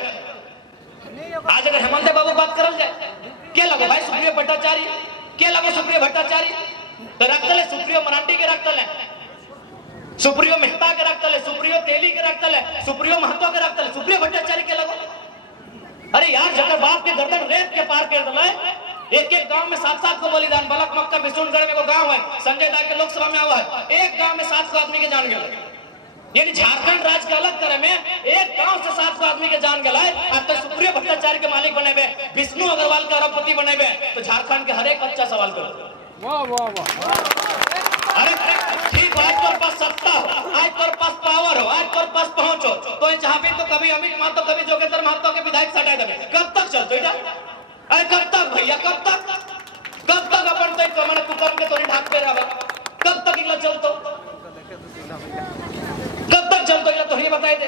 आज अगर हेमंत बाबू बात करल जाए, क्या लगो भाई सुप्रियो भट्टाचार्य, क्या लगो सुप्रियो भट्टाचार्य तो रखतले, सुप्रियो मराठी के रखतले, सुप्रियो मेहता के रखतले, सुप्रियो तेली के रखतले, सुप्रियो महतो के रखतले, सुप्रियो भट्टाचार्य के लगो। अरे यार जकर बाप के गर्दन रेत के पार कर दले, एक एक गांव में 7-7 को बलिदान, बलक मक्का बिशुनगढ़ में को गांव है, संजय दास के लोकसभा में आवा है, एक गांव में 700 आदमी के जान गए। यानी झारखंड राज्य के अलग करे में एक गांव से 700 आदमी के जान गए, अब तो सुप्रियो भट्टाचार्य के मालिक बने हुए, विष्णु अग्रवाल के अरबपति बने हुए, तो झारखंड के हर एक बच्चा सवाल करो। वाह वाह वाह। अरे ठीक, आज तोर पास सत्ता हो, आज तोर पास पावर हो, आज तोर पास पहुंच हो, तो जहाँ भी तो कभी अमित महतो, कभी जोगेंद्र महतो के विधायक सटाए देवे, कब तक चलते इधर? अरे कब तक भैया, कब तक अपन तक कमर कुकर के तोरी ढाक पे रहा, कब तक इला चलतो, कब तक चलतो इला तो ही बताई दे।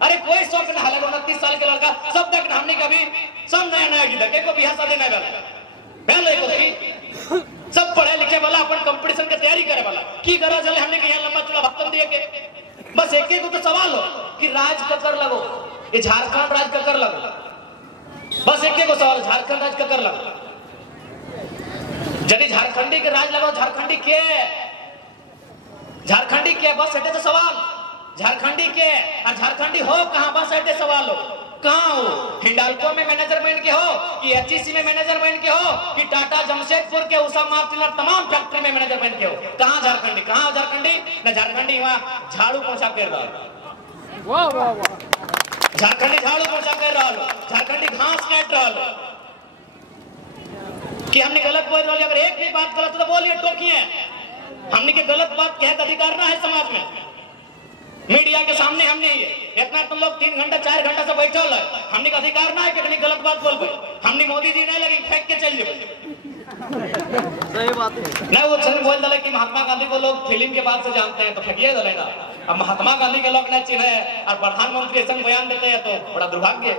अरे कोई शौक ना हाले 29 साल के लड़का सब तक हमने कभी सब नया गीत के को बिहार शादी नहीं वाला पहले को की सब पढ़े लिखे वाला अपन कंपटीशन की तैयारी करे वाला की करा चले, हमने के यहाँ लंबा चौड़ा भाषण दिए के बस एक को तो सवाल हो कि राज ककर लगो, ये झारखंड राज ककर लगो, बस एक को सवाल, झारखंड राज ककर लगो। यदि झारखंडी के राज लगो, झारखंडी के बस हटे तो सवाल, झारखंडी के और झारखंडी हो कहां, बस हटे सवाल हो कहां हो, हिंडाल्को में मैनेजरमेंट के हो कि एचईसी में मैनेजरमेंट के हो कि टाटा जमशेदपुर के उषा मार्टिनर तमाम फैक्ट्री में मैनेजरमेंट के हो, कहां झारखंडी, कहां झारखंडी ना, झारखंडी वहां झाड़ू पोछा कर रहा है, वाह वाह वाह, झारखंडी झाड़ू पोछा कर रहा है, झारखंडी घास काट रहा है कि हमने गलत बोल रहा है। अगर एक भी बात गलत तो बोलिए, टोकिए, हमने के गलत बात कहे का अधिकार ना है समाज में, मीडिया के सामने हमने ये इतना तुम लोग 3 घंटा 4 घंटा से बैठल है, हमने का अधिकार ना है कि गलत बात बोल, हमने मोदी जी नहीं लगी फेंक के चल जाए, सही बात है। नहीं वो छन बोल दले कि महात्मा गांधी को लोग फिल्म के बाद से जानते हैं तो फेंकिए दले ना। अब महात्मा गांधी के लोग न चिन्हे और प्रधानमंत्री ऐसा बयान देते हैं तो बड़ा दुर्भाग्य है।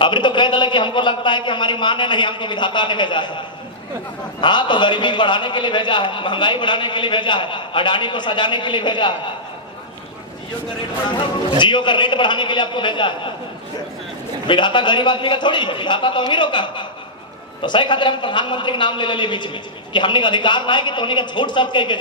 अभी तो कह दले कि हमको लगता है कि हमारी माँ ने नहीं हमको विधाता ने भेजा है। हाँ तो गरीबी बढ़ाने के लिए भेजा है, महंगाई बढ़ाने के लिए भेजा है, अडानी को सजाने के लिए भेजा है, जियो का रेट बढ़ाने के लिए आपको भेजा है। विधाता गरीब आदमी का थोड़ी है, विधाता तो अमीरों का। तो सही खातिर हम प्रधानमंत्री के नाम ले लिए बीच में कि हमने का अधिकार ना है कि तोने का झूठ सब कह के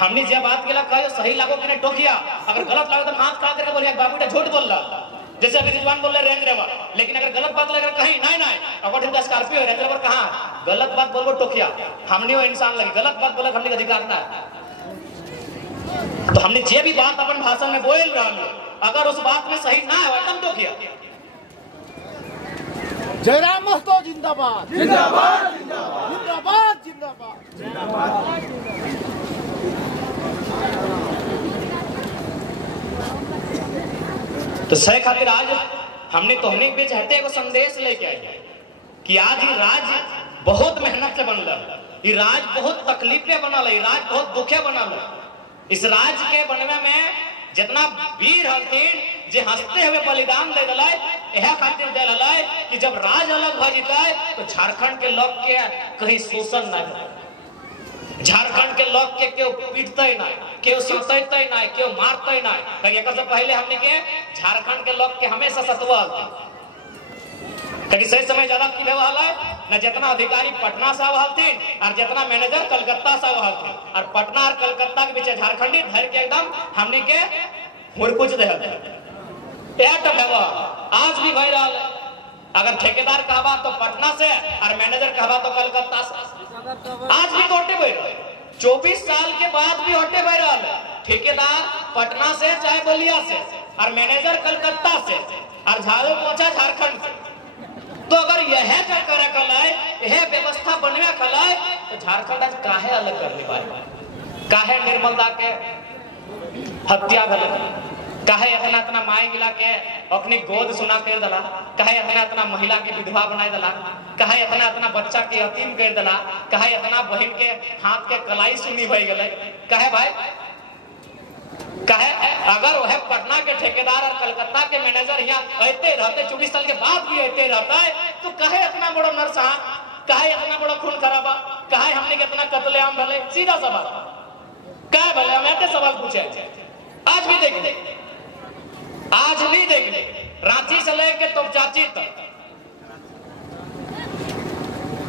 हमने जे बात के कहा सही लागो कि नहीं टोकिया, अगर गलत लागो तो हाथ खड़ा करके बोलिए बाबू झूठ बोल रहा। जैसे अभी रिजवान बोल रहे रेंज रेवर, लेकिन अगर गलत बात लगे कहीं नहीं नहीं अकॉर्डिंग टू स्कॉर्पियो रेंज रेवर कहां गलत बात बोलबो टोकिया, हमने वो इंसान लगे गलत बात बोले हमने अधिकार ना है। तो हमने जे भी बात अपन भाषण में बोल रहा अगर उस बात में सही ना है एकदम टोकिया। जयराम महतो जिंदाबाद जिंदाबाद जिंदाबाद जिंदाबाद जिंदाबाद। तो सही खातिर आज हमने तोहने के बीच हटे को संदेश लेके आए कि आज ये राज बहुत मेहनत से बनल, ये राज बहुत तकलीफे बनल, ये राज बहुत दुखे बनल। इस राज के बनवे में जितना वीर हलतीन जे हंसते हुए बलिदान दे दिलाय यह खातिर दे दिलाय कि जब राज अलग हो जिताए तो झारखंड के लोग के कहीं शोषण न हो, झारखंड के लोग के क्यों पीटते ना, क्यों सताते ना, क्यों मारते ना। एक से पहले हमने के झारखंड के लोग के हमेशा सतवा सही समय ज्यादा की व्यवहार है न, जितना अधिकारी पटना से हलतीन और जितना मैनेजर कलकत्ता से हलतीन और पटना और कलकत्ता के बीच झारखंडी धर के एकदम हमने के मुड़कुच दे आज भी भाई रहा है। अगर ठेकेदार कहवा तो पटना से और मैनेजर कहवा तो कलकत्ता से। आज भी तो हटे बह रहा 24 साल के बाद भी हटे बह रहा है। ठेकेदार पटना से चाहे बलिया से और मैनेजर कलकत्ता से और झाड़ू पहुंचा झारखंड से। तो अगर यह करे कलाए यह व्यवस्था बनवे कलाए तो झारखंड आज काहे अलग करने पाए, काहे निर्मलता के हत्या भले, काहे इतना इतना माए गिला के अपनी गोद सुना कर दला, काहे इतना इतना महिला की विधवा बनाए दला, काहे इतना इतना बच्चा के यतीम कर दला, काहे इतना बहन के हाथ के कलाई सुनी भई गले, काहे भाई काहे अगर वह पटना के ठेकेदार और कलकत्ता के मैनेजर यहाँ रहते रहते 24 साल के बाद भी रहते रहता है तो काहे इतना बड़ा नरसंहार, काहे इतना बड़ा खून खराबा, काहे हमने कितना कत्लेआम भले। सीधा सवाल काहे भले हम ऐसे सवाल पूछे। आज भी देख ले, आज भी देख ले रांची से लेकर तोपचाची तक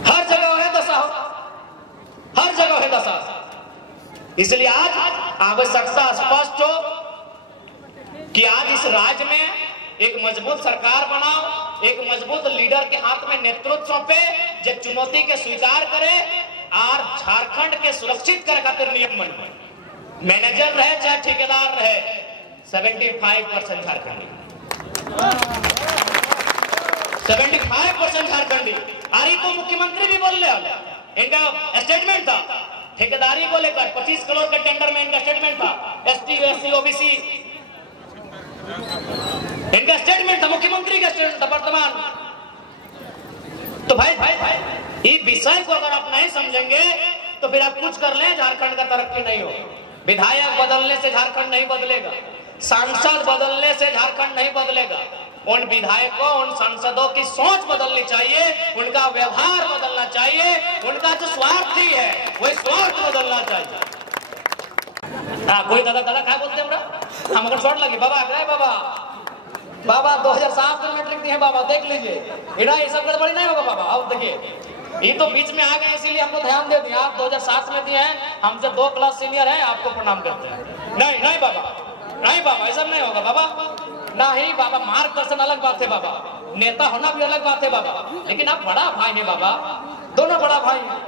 हर जगह है दशा, हर जगह है दशा। इसलिए आज आवश्यकता स्पष्ट हो कि आज इस राज्य में एक मजबूत सरकार बनाओ, एक मजबूत लीडर के हाथ में नेतृत्व सौंपे जो चुनौती के स्वीकार करे और झारखंड के सुरक्षित करे खातिर नियम बने। मैनेजर रहे चाहे ठेकेदार रहे 75% झारखंडी, 75% झारखंडी। अरे तो मुख्यमंत्री भी बोल रहे, इनका स्टेटमेंट था ठेकेदारी को लेकर 25 करोड़ के टेंडर में इनका स्टेटमेंट था, एसटी एससी ओबीसी इनका स्टेटमेंट था, मुख्यमंत्री का स्टेटमेंट था वर्तमान। तो भाई ये विषय को अगर आप नहीं समझेंगे तो फिर आप कुछ कर लें झारखंड का तरक्की नहीं हो। विधायक बदलने से झारखंड नहीं बदलेगा, सांसद बदलने से झारखंड नहीं बदलेगा। उन विधायकों उन सांसदों की सोच बदलनी चाहिए, उनका व्यवहार बदलना चाहिए, उनका जो स्वार्थी है वही स्वार्थ बदलना चाहिए। हाँ कोई दादा दादा क्या बोलते हमरा हम अगर शॉर्ट लगी बाबा गए बाबा 2007 में मैट्रिक दिए बाबा देख लीजिए, इधर ये सब गड़बड़ी नहीं होगा बाबा। अब देखिए ये तो बीच में आ गए इसीलिए हमको ध्यान दे दिया। आप 2007 में दिए हैं, हमसे 2 क्लास सीनियर हैं, आपको प्रणाम करते हैं। नहीं बाबा, नहीं बाबा ऐसा नहीं होगा बाबा, नहीं बाबा। मार्गदर्शन अलग बात है बाबा, नेता होना भी अलग बात है बाबा, लेकिन आप बड़ा भाई है बाबा, दोनों बड़ा भाई हैं।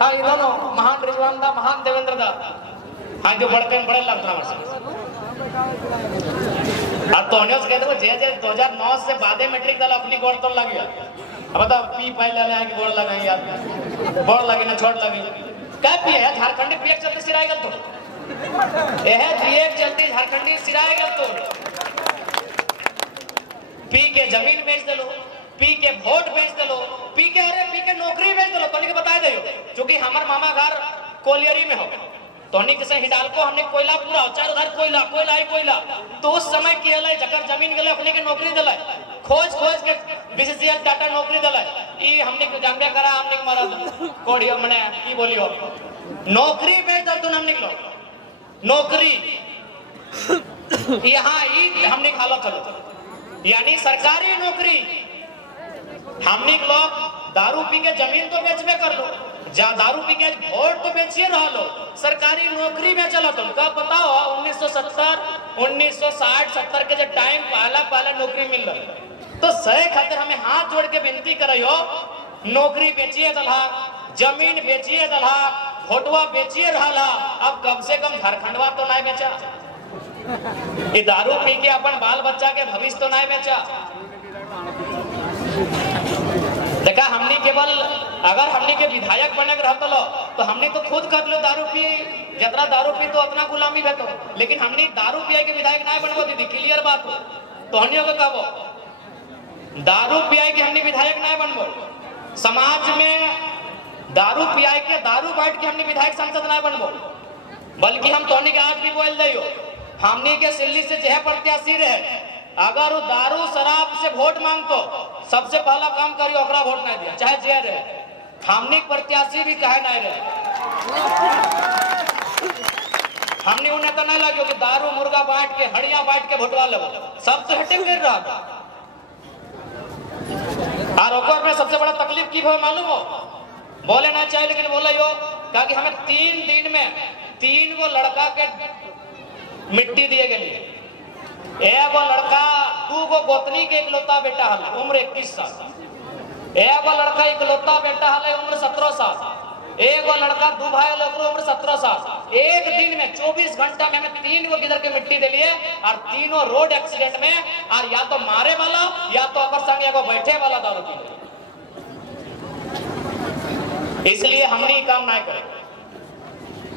हाँ ये दोनों महान रिजवान दा, महान देवेंद्र दा, हाँ जो बड़े लगता है। अब तो कहते हो जे 2009 से बादे मैट्रिक दल अपनी गोड़ तो लग गया। अब बताओ पी पाई ले गोड़ लगाई यार, गोड़ लगी ना छोड़ लगी क्या पी है झारखंडी पी चलते सिराए गल तो यह पीएफ चलती झारखंडी सिराए गल तो पी के जमीन बेच दलो, पी के वोट बेच दलो, पी के नौकरी बेच दलो। तो बता दे चूंकि हमार मामा घर कोलियरी में हो, तो से हिडालको हमने कोयला पूरा चार उधर कोयला कोयला ही कोयला। तो उस समय की हल जकर जमीन गले अपने के नौकरी दिला, खोज खोज के बीसीसीएल टाटा नौकरी दिला। ई हमने के जांबे करा, हमने के मारा कोड़ियो मने की बोलियो नौकरी बेच दल। तुम हमने लो नौकरी यहाँ ई हमने खालो चलो, यानी सरकारी नौकरी। हमने लोग दारू पी के जमीन तो बेचबे कर लो, जहाँ दारू पी के वोट तो बेचिए रहा लो, सरकारी नौकरी में चला। तुम कब बताओ 1970 1960 70 के जो टाइम पहला नौकरी मिल रहा। तो सही खातिर हमें हाथ जोड़ के विनती करो, नौकरी बेचिए दल्हा, जमीन बेचिए दल्हा, वोटवा बेचिए रहा। अब कम से कम झारखंडवा तो नहीं बेचा, ये दारू पी के अपन बाल बच्चा के भविष्य तो नहीं बेचा। देखा हमने केवल अगर हमने के विधायक बने रहता लो तो हमने तो खुद कर लो दारू पी, जितना दारू पी तो उतना गुलामी रहता, लेकिन हमने दारू पिया के विधायक नहीं बनबो दीदी, क्लियर बात हो। तो हमने को कहबो दारू पिया के हमने विधायक नहीं बनबो, समाज में दारू पिया के दारू बांट के हमने विधायक सांसद नहीं बनबो, बल्कि हम तोहनी के आज भी बोल दियो हमने के सिल्ली से जह प्रत्याशी रहे, अगर वो दारू शराब से वोट मांगतो सबसे पहला काम करियो ओकरा वोट नहीं दिया, चाहे जे रहे। हमने प्रत्याशी भी कहे नहीं रहे, हमने उन्हें तो नहीं लगे कि दारू मुर्गा बांट के हड़िया बांट के वोटवा लो, सब तो हटे कर रहा था। और ओकर में सबसे बड़ा तकलीफ की मालूम हो, बोले ना चाहिए लेकिन बोले यो कि हमें 3 दिन में 3 गो लड़का के मिट्टी दिए गए। एगो लड़का 2 गो गोतनी के इकलौता बेटा हल, उम्र 21 साल। एगो लड़का इकलौता बेटा हल, उम्र 17 साल। एगो लड़का 2 भाई हल, उम्र 17 साल। एक दिन में 24 घंटा में हमें 3 गो गिदर के मिट्टी दे लिए, और तीनों रोड एक्सीडेंट में, और या तो मारे वाला या तो अगर संग एगो बैठे वाला दारू पी। इसलिए हमने काम नहीं करे।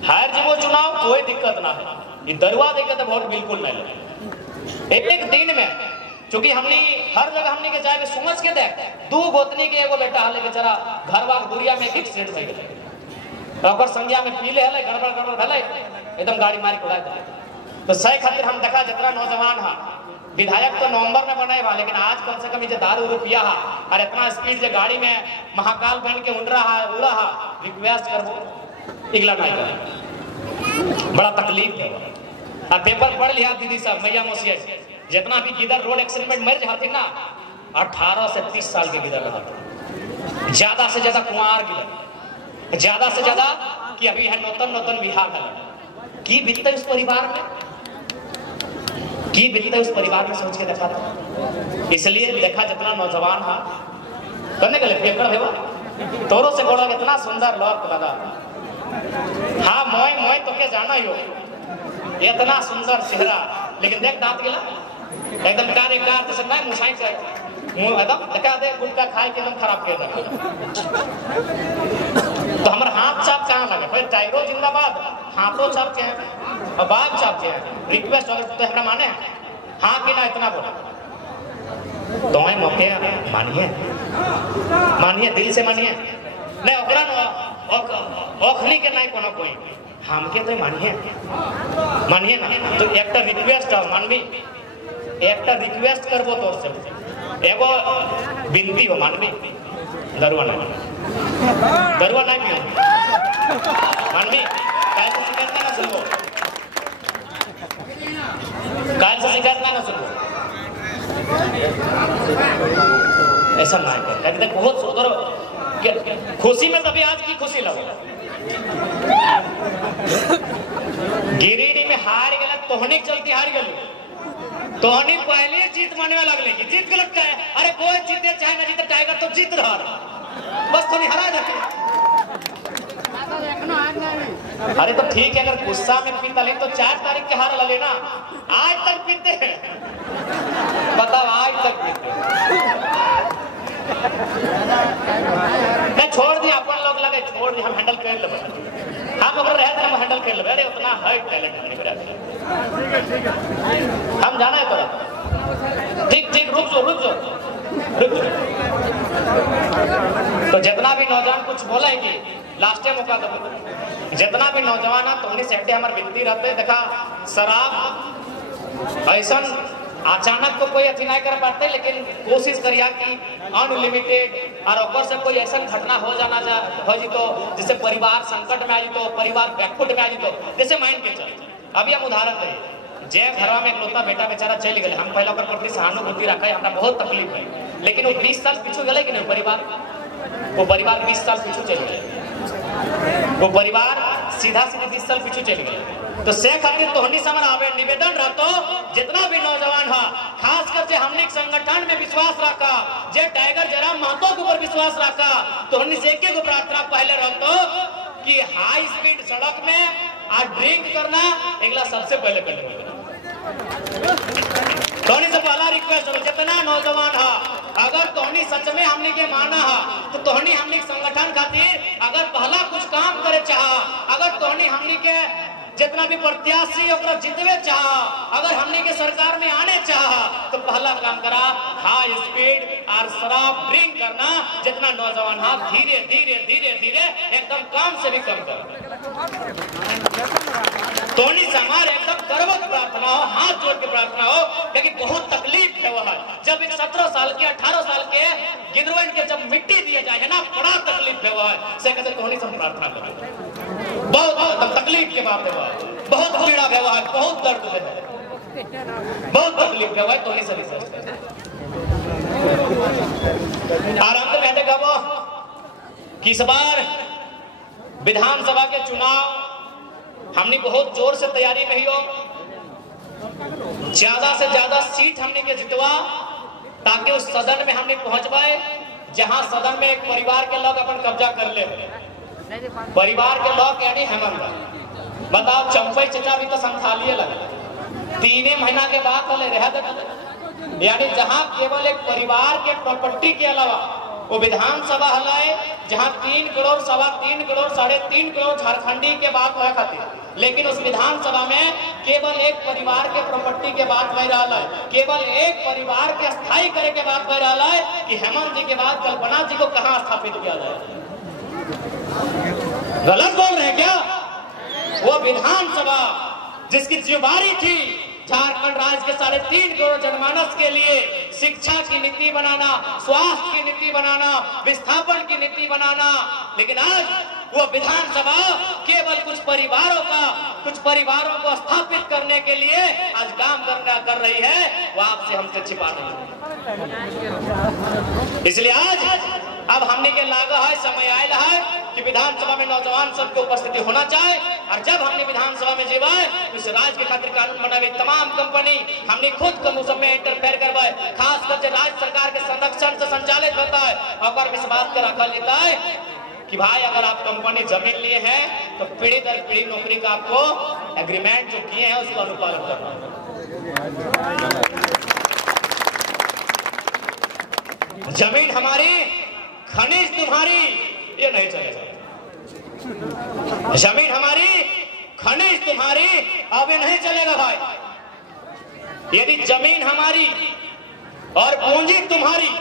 हार जीवो चुनाव कोई दिक्कत ना है, ये दरुआ दिक्कत है वोट बिल्कुल नहीं लगे। एक दिन में चूंकि हमने हर जगह हमने के जाए समझ के देख 2 गोतनी के एगो बेटा हले बेचारा घरवा गुड़िया में एक एक्सीडेंट हो गया, ओकर संज्ञा में पीले हले गड़बड़ हले एकदम गाड़ी मारी उड़ा दे। तो सही खातिर हम देखा जितना नौजवान है विधायक तो नवंबर में बने बा, लेकिन आज कम से कम ये दारू रुपया है और इतना स्पीड से गाड़ी में महाकाल बन के उड़ रहा है रिक्वेस्ट करबो इगला नहीं कर, बड़ा तकलीफ है। आ पेपर पढ़ लिया दीदी साहब मैया मोसिया जितना भी गिदर रोड एक्सीडेंट मर जाती ना 18 से 30 साल के गिदर रहा, ज्यादा से ज्यादा कुंवार गिदर, ज्यादा से ज्यादा कि अभी है नौतन बिहार है। की बीतते उस परिवार में, की बीतते उस परिवार में सोच के देखा था। इसलिए देखा जितना नौजवान है करने के लिए पेपर है तोरो से गोड़ा इतना सुंदर लौक लगा। हाँ मोय तो के जाना ही हो, इतना सुंदर चेहरा, लेकिन देख दांत गिला एकदम कार जैसे नहीं मुसाई से मुंह एकदम देखा दे गुटका खाए के एकदम खराब कर रहा। तो हमारा हाथ चाप कहाँ लगे भाई, टाइगरो जिंदाबाद, हाथों चाप के हैं और बात चाप के हैं। रिक्वेस्ट तो हमारा माने हाँ कि ना इतना बोला तो मौके मानिए दिल से मानिए नहीं ओखली के नहीं कोनो कोई हमके तो मानिए ना। तो एक रिक्वेस्ट है मानवी, एक रिक्वेस्ट करबो तोर से एगो विनती हो मानवी, दरुआ नहीं पियो मानवी, काहे से शिकायत ना सुनबो, काहे से शिकायत ना सुनबो, ऐसा ना कर बहुत सुंदर खुशी में तभी आज की खुशी लगे। गिरिडीह में हार गए तोहनी चलती हार गए, तोहनी पहले जीत माने में लगले कि जीत के लगता है। अरे कोई जीते चाहे ना जीते टाइगर तो जीत रहा बस थोड़ी हरा जाते। अरे तो ठीक है अगर गुस्सा में पीता ले तो 4 तारीख के हार लगे ना, आज तक पीते हैं बताओ, आज तक पीते नहीं छोड़ दिया अपन लोग लगे छोड़ दिया हम हैंडल कर ले, हम अगर रहे तो हम हैंडल कर ले। अरे उतना है टैलेंट नहीं मेरा, हम जाना है तो ठीक रुक जाओ तो जितना भी नौजवान कुछ बोलेंगे लास्ट मौका दो, जितना भी नौजवान है तो उन्हीं से हमारे विनती रहते देखा शराब ऐसा अचानक तो कोई अथी नहीं कर पाते, लेकिन कोशिश करिए कि अनलिमिटेड और ऊपर से कोई ऐसा घटना हो जाना हो जी तो जिससे परिवार संकट में आ जी तो परिवार बैकफुट में आ जी तो जैसे माइंड के चल। अभी हम उदाहरण दे जे घरवा में इकलौता बेटा बेचारा चल गए, हम पहले ओकर प्रति सहानुभूति रखे, हमरा बहुत तकलीफ है, लेकिन वो 20 साल पीछू गए कि नहीं वो परिवार 20 साल पीछू चल गए, वो परिवार सीधा सीधे 20 साल पीछू चल गए। तो से खातिर तोहनी समझ आवे निवेदन रहतो जितना भी नौजवान है खासकर जे हमने संगठन में विश्वास रखा, जे टाइगर जयराम महतो के ऊपर विश्वास रखा, तोहनी से एक प्रार्थना पहले रहतो कि हाई स्पीड सड़क में आज ड्रिंक करना एकला सबसे पहले करना। तोहनी से पहला रिक्वेस्ट है जितना नौजवान है अगर तोहनी सच में हमने के माना है तो तोहनी हमने संगठन खातिर अगर पहला कुछ काम करे चाह, अगर तोहनी हमने के जितना भी प्रत्याशी ओकरा जितवे चाह, अगर हमने के सरकार में आने चाह तो पहला काम करा हाई स्पीड और शराब ड्रिंक करना। जितना नौजवान है धीरे धीरे धीरे धीरे एकदम काम से भी कम कर। तोनी से हमारे एकदम गर्वक प्रार्थना हो, हाथ जोड़ के प्रार्थना हो, क्योंकि बहुत तकलीफ है वह जब एक 17 साल के 18 साल के गिरवन के जब मिट्टी दिए जाए ना, बड़ा तकलीफ है वह से कहते तोनी से प्रार्थना करो। बहुत तकलीफ के बात है, बहुत पीड़ा है, बहुत दर्द है, बहुत तकलीफ है, तो नहीं सही आराम से कहते गो कि इस बार विधानसभा के चुनाव हमने बहुत जोर से तैयारी में ही हो, ज्यादा से ज्यादा सीट हमने के जितवा ताकि उस सदन में हमने पहुंच पाए जहां सदन में एक परिवार के लोग अपन कब्जा कर ले। परिवार के लोग यानी हेमंत बताओ चंपई चचा भी तो संथालिए लगे 3 महीना के बाद वाले रह दे, यानी जहां केवल एक परिवार के प्रॉपर्टी के अलावा वो विधानसभा हलाए जहां 3 करोड़ 3.25 करोड़ 3.5 करोड़ झारखंडी के बात हुआ खातिर, लेकिन उस विधानसभा में केवल एक परिवार के प्रॉपर्टी के बात वह रहा है, केवल एक परिवार के स्थायी करे के बात वह रहा है कि हेमंत जी के बाद कल्पना जी को कहां स्थापित किया जाए। गलत बोल रहे हैं क्या? वो विधानसभा जिसकी जिम्मेदारी थी झारखंड राज्य के 3.5 करोड़ जनमानस के लिए शिक्षा की नीति बनाना, स्वास्थ्य की नीति बनाना, विस्थापन की नीति बनाना, लेकिन आज वो विधानसभा केवल कुछ परिवारों को स्थापित करने के लिए आज काम कर रही है, वो आपसे हमसे छिपा नहीं। इसलिए आज अब हमने के लागा है समय आया है कि विधानसभा में नौजवान सबके उपस्थिति होना चाहिए, और जब हमने विधानसभा में जीवाए तो इस राज्य के खातिर कानून बनावे तमाम कंपनी हमने खुद कानून सब में इंटरफेयर करवाए, खास करके राज्य सरकार के संरक्षण से संचालित होता है। और इस बात का रखा लेता है कि भाई अगर आप कंपनी जमीन लिए हैं तो पीढ़ी दर पीढ़ी नौकरी का आपको एग्रीमेंट जो किए हैं उसका अनुपालन करना। जमीन हमारी, खनिज तुम्हारी, ये नहीं चलेगा। जमीन हमारी, खनिज तुम्हारी, अब ये नहीं चलेगा भाई। यदि जमीन हमारी और पूंजी तुम्हारी,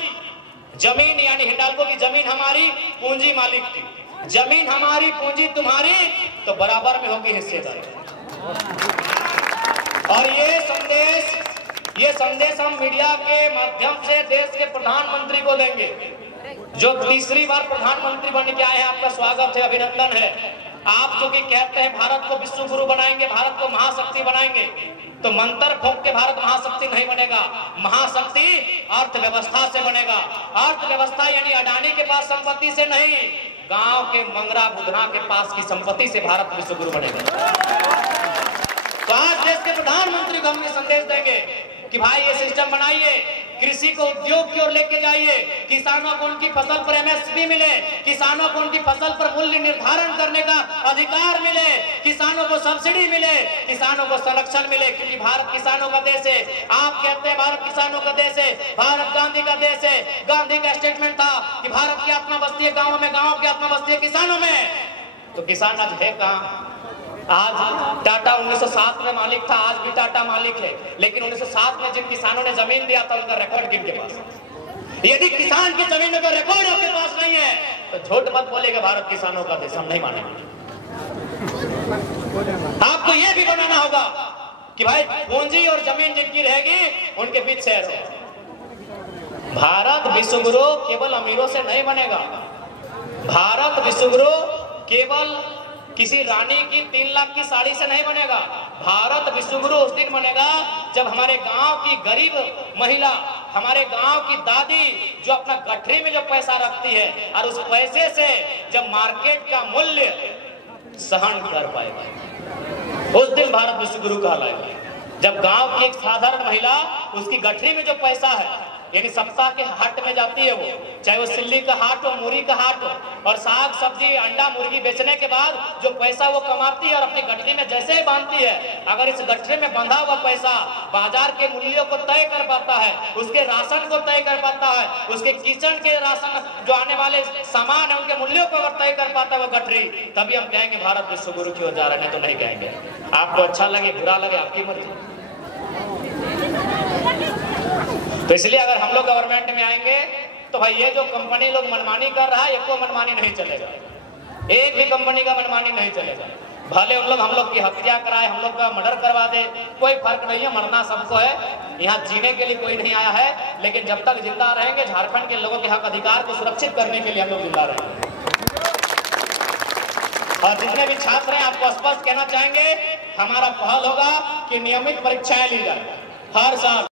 जमीन यानी हिंडाल्को की जमीन हमारी, पूंजी मालिक की, जमीन हमारी पूंजी तुम्हारी, तो बराबर में होगी हिस्सेदारी। और ये संदेश हम मीडिया के माध्यम से देश के प्रधानमंत्री को देंगे, जो तीसरी बार प्रधानमंत्री बन के आए हैं। आपका स्वागत है, अभिनंदन है। आप जो कि कहते हैं भारत को विश्व गुरु बनाएंगे, भारत को महाशक्ति बनाएंगे, तो मंत्र फूंक के भारत महाशक्ति नहीं बनेगा। महाशक्ति अर्थव्यवस्था से बनेगा। अर्थव्यवस्था यानी अडानी के पास संपत्ति से नहीं, गांव के मंगरा बुधना के पास की संपत्ति से भारत विश्व गुरु बनेगा। तो आज देश के प्रधानमंत्री को हम ये संदेश देंगे कि भाई ये सिस्टम बनाइए, कृषि को उद्योग की ओर लेके जाइए, किसानों को उनकी फसल पर एमएसपी मिले, किसानों को उनकी फसल पर मूल्य निर्धारण करने का अधिकार मिले, किसानों को सब्सिडी मिले, किसानों को संरक्षण मिले, क्योंकि भारत किसानों का देश है। आप कहते हैं भारत किसानों का देश है, भारत गांधी का देश है। गांधी का स्टेटमेंट था कि भारत की आत्मा बसती है गाँव में, गाँव की आत्मा बसती है किसानों में। तो किसान आज है कहाँ? आज टाटा 1907 में मालिक था, आज भी टाटा मालिक है, लेकिन 1907 में जिन किसानों ने जमीन दिया था उनका रिकॉर्ड किनके पास? यदि किसान की जमीन का रिकॉर्ड आपके पास नहीं है तो झूठ मत बोलेगा भारत किसानों का देश, हम नहीं मानेंगे। आपको यह भी बनाना होगा कि भाई पूंजी और जमीन जिनकी रहेगी उनके बीच शेयर हो। भारत विश्वगुरु केवल अमीरों से नहीं बनेगा। भारत विश्वगुरु केवल किसी रानी की 3 लाख की साड़ी से नहीं बनेगा। भारत विश्वगुरु उस दिन बनेगा जब हमारे गांव की गरीब महिला, हमारे गांव की दादी जो अपना गठरी में जो पैसा रखती है और उस पैसे से जब मार्केट का मूल्य सहन कर पाएगा, उस दिन भारत विश्वगुरु कहलाएगा। जब गांव की एक साधारण महिला उसकी गठरी में जो पैसा है, यानी सप्ताह के हाट में जाती है, वो चाहे वो सिल्ली का हाट हो, मूरी का हाट हो, और साग सब्जी अंडा मुर्गी बेचने के बाद जो पैसा वो कमाती है और अपनी गठरी में जैसे ही बांधती है, अगर इस गठरी में बंधा हुआ पैसा बाजार के मूल्यों को तय कर पाता है, उसके राशन को तय कर पाता है, उसके किचन के राशन जो आने वाले सामान है उनके मूल्यों को अगर तय कर पाता है वो गठरी, तभी हम कहेंगे भारत विश्वगुरु की ओर जा रहे हैं, तो नहीं कहेंगे। आपको अच्छा लगे बुरा लगे आपकी मर्जी। तो इसलिए अगर हम लोग गवर्नमेंट में आएंगे तो भाई ये जो कंपनी लोग मनमानी कर रहा है, एक को मनमानी नहीं चलेगा, एक भी कंपनी का मनमानी नहीं चलेगा। भले उन लोग हम लोग की हत्या कराए, हम लोग का मर्डर करवा दे, कोई फर्क नहीं है, मरना सबको है। यहाँ जीने के लिए कोई नहीं आया है, लेकिन जब तक जिंदा रहेंगे झारखंड के लोगों के हक अधिकार को सुरक्षित करने के लिए हम लोग जिंदा रहेंगे। और जितने भी छात्र हैं आपको स्पष्ट कहना चाहेंगे, हमारा पहल होगा कि नियमित परीक्षाएं ली जाए हर साल।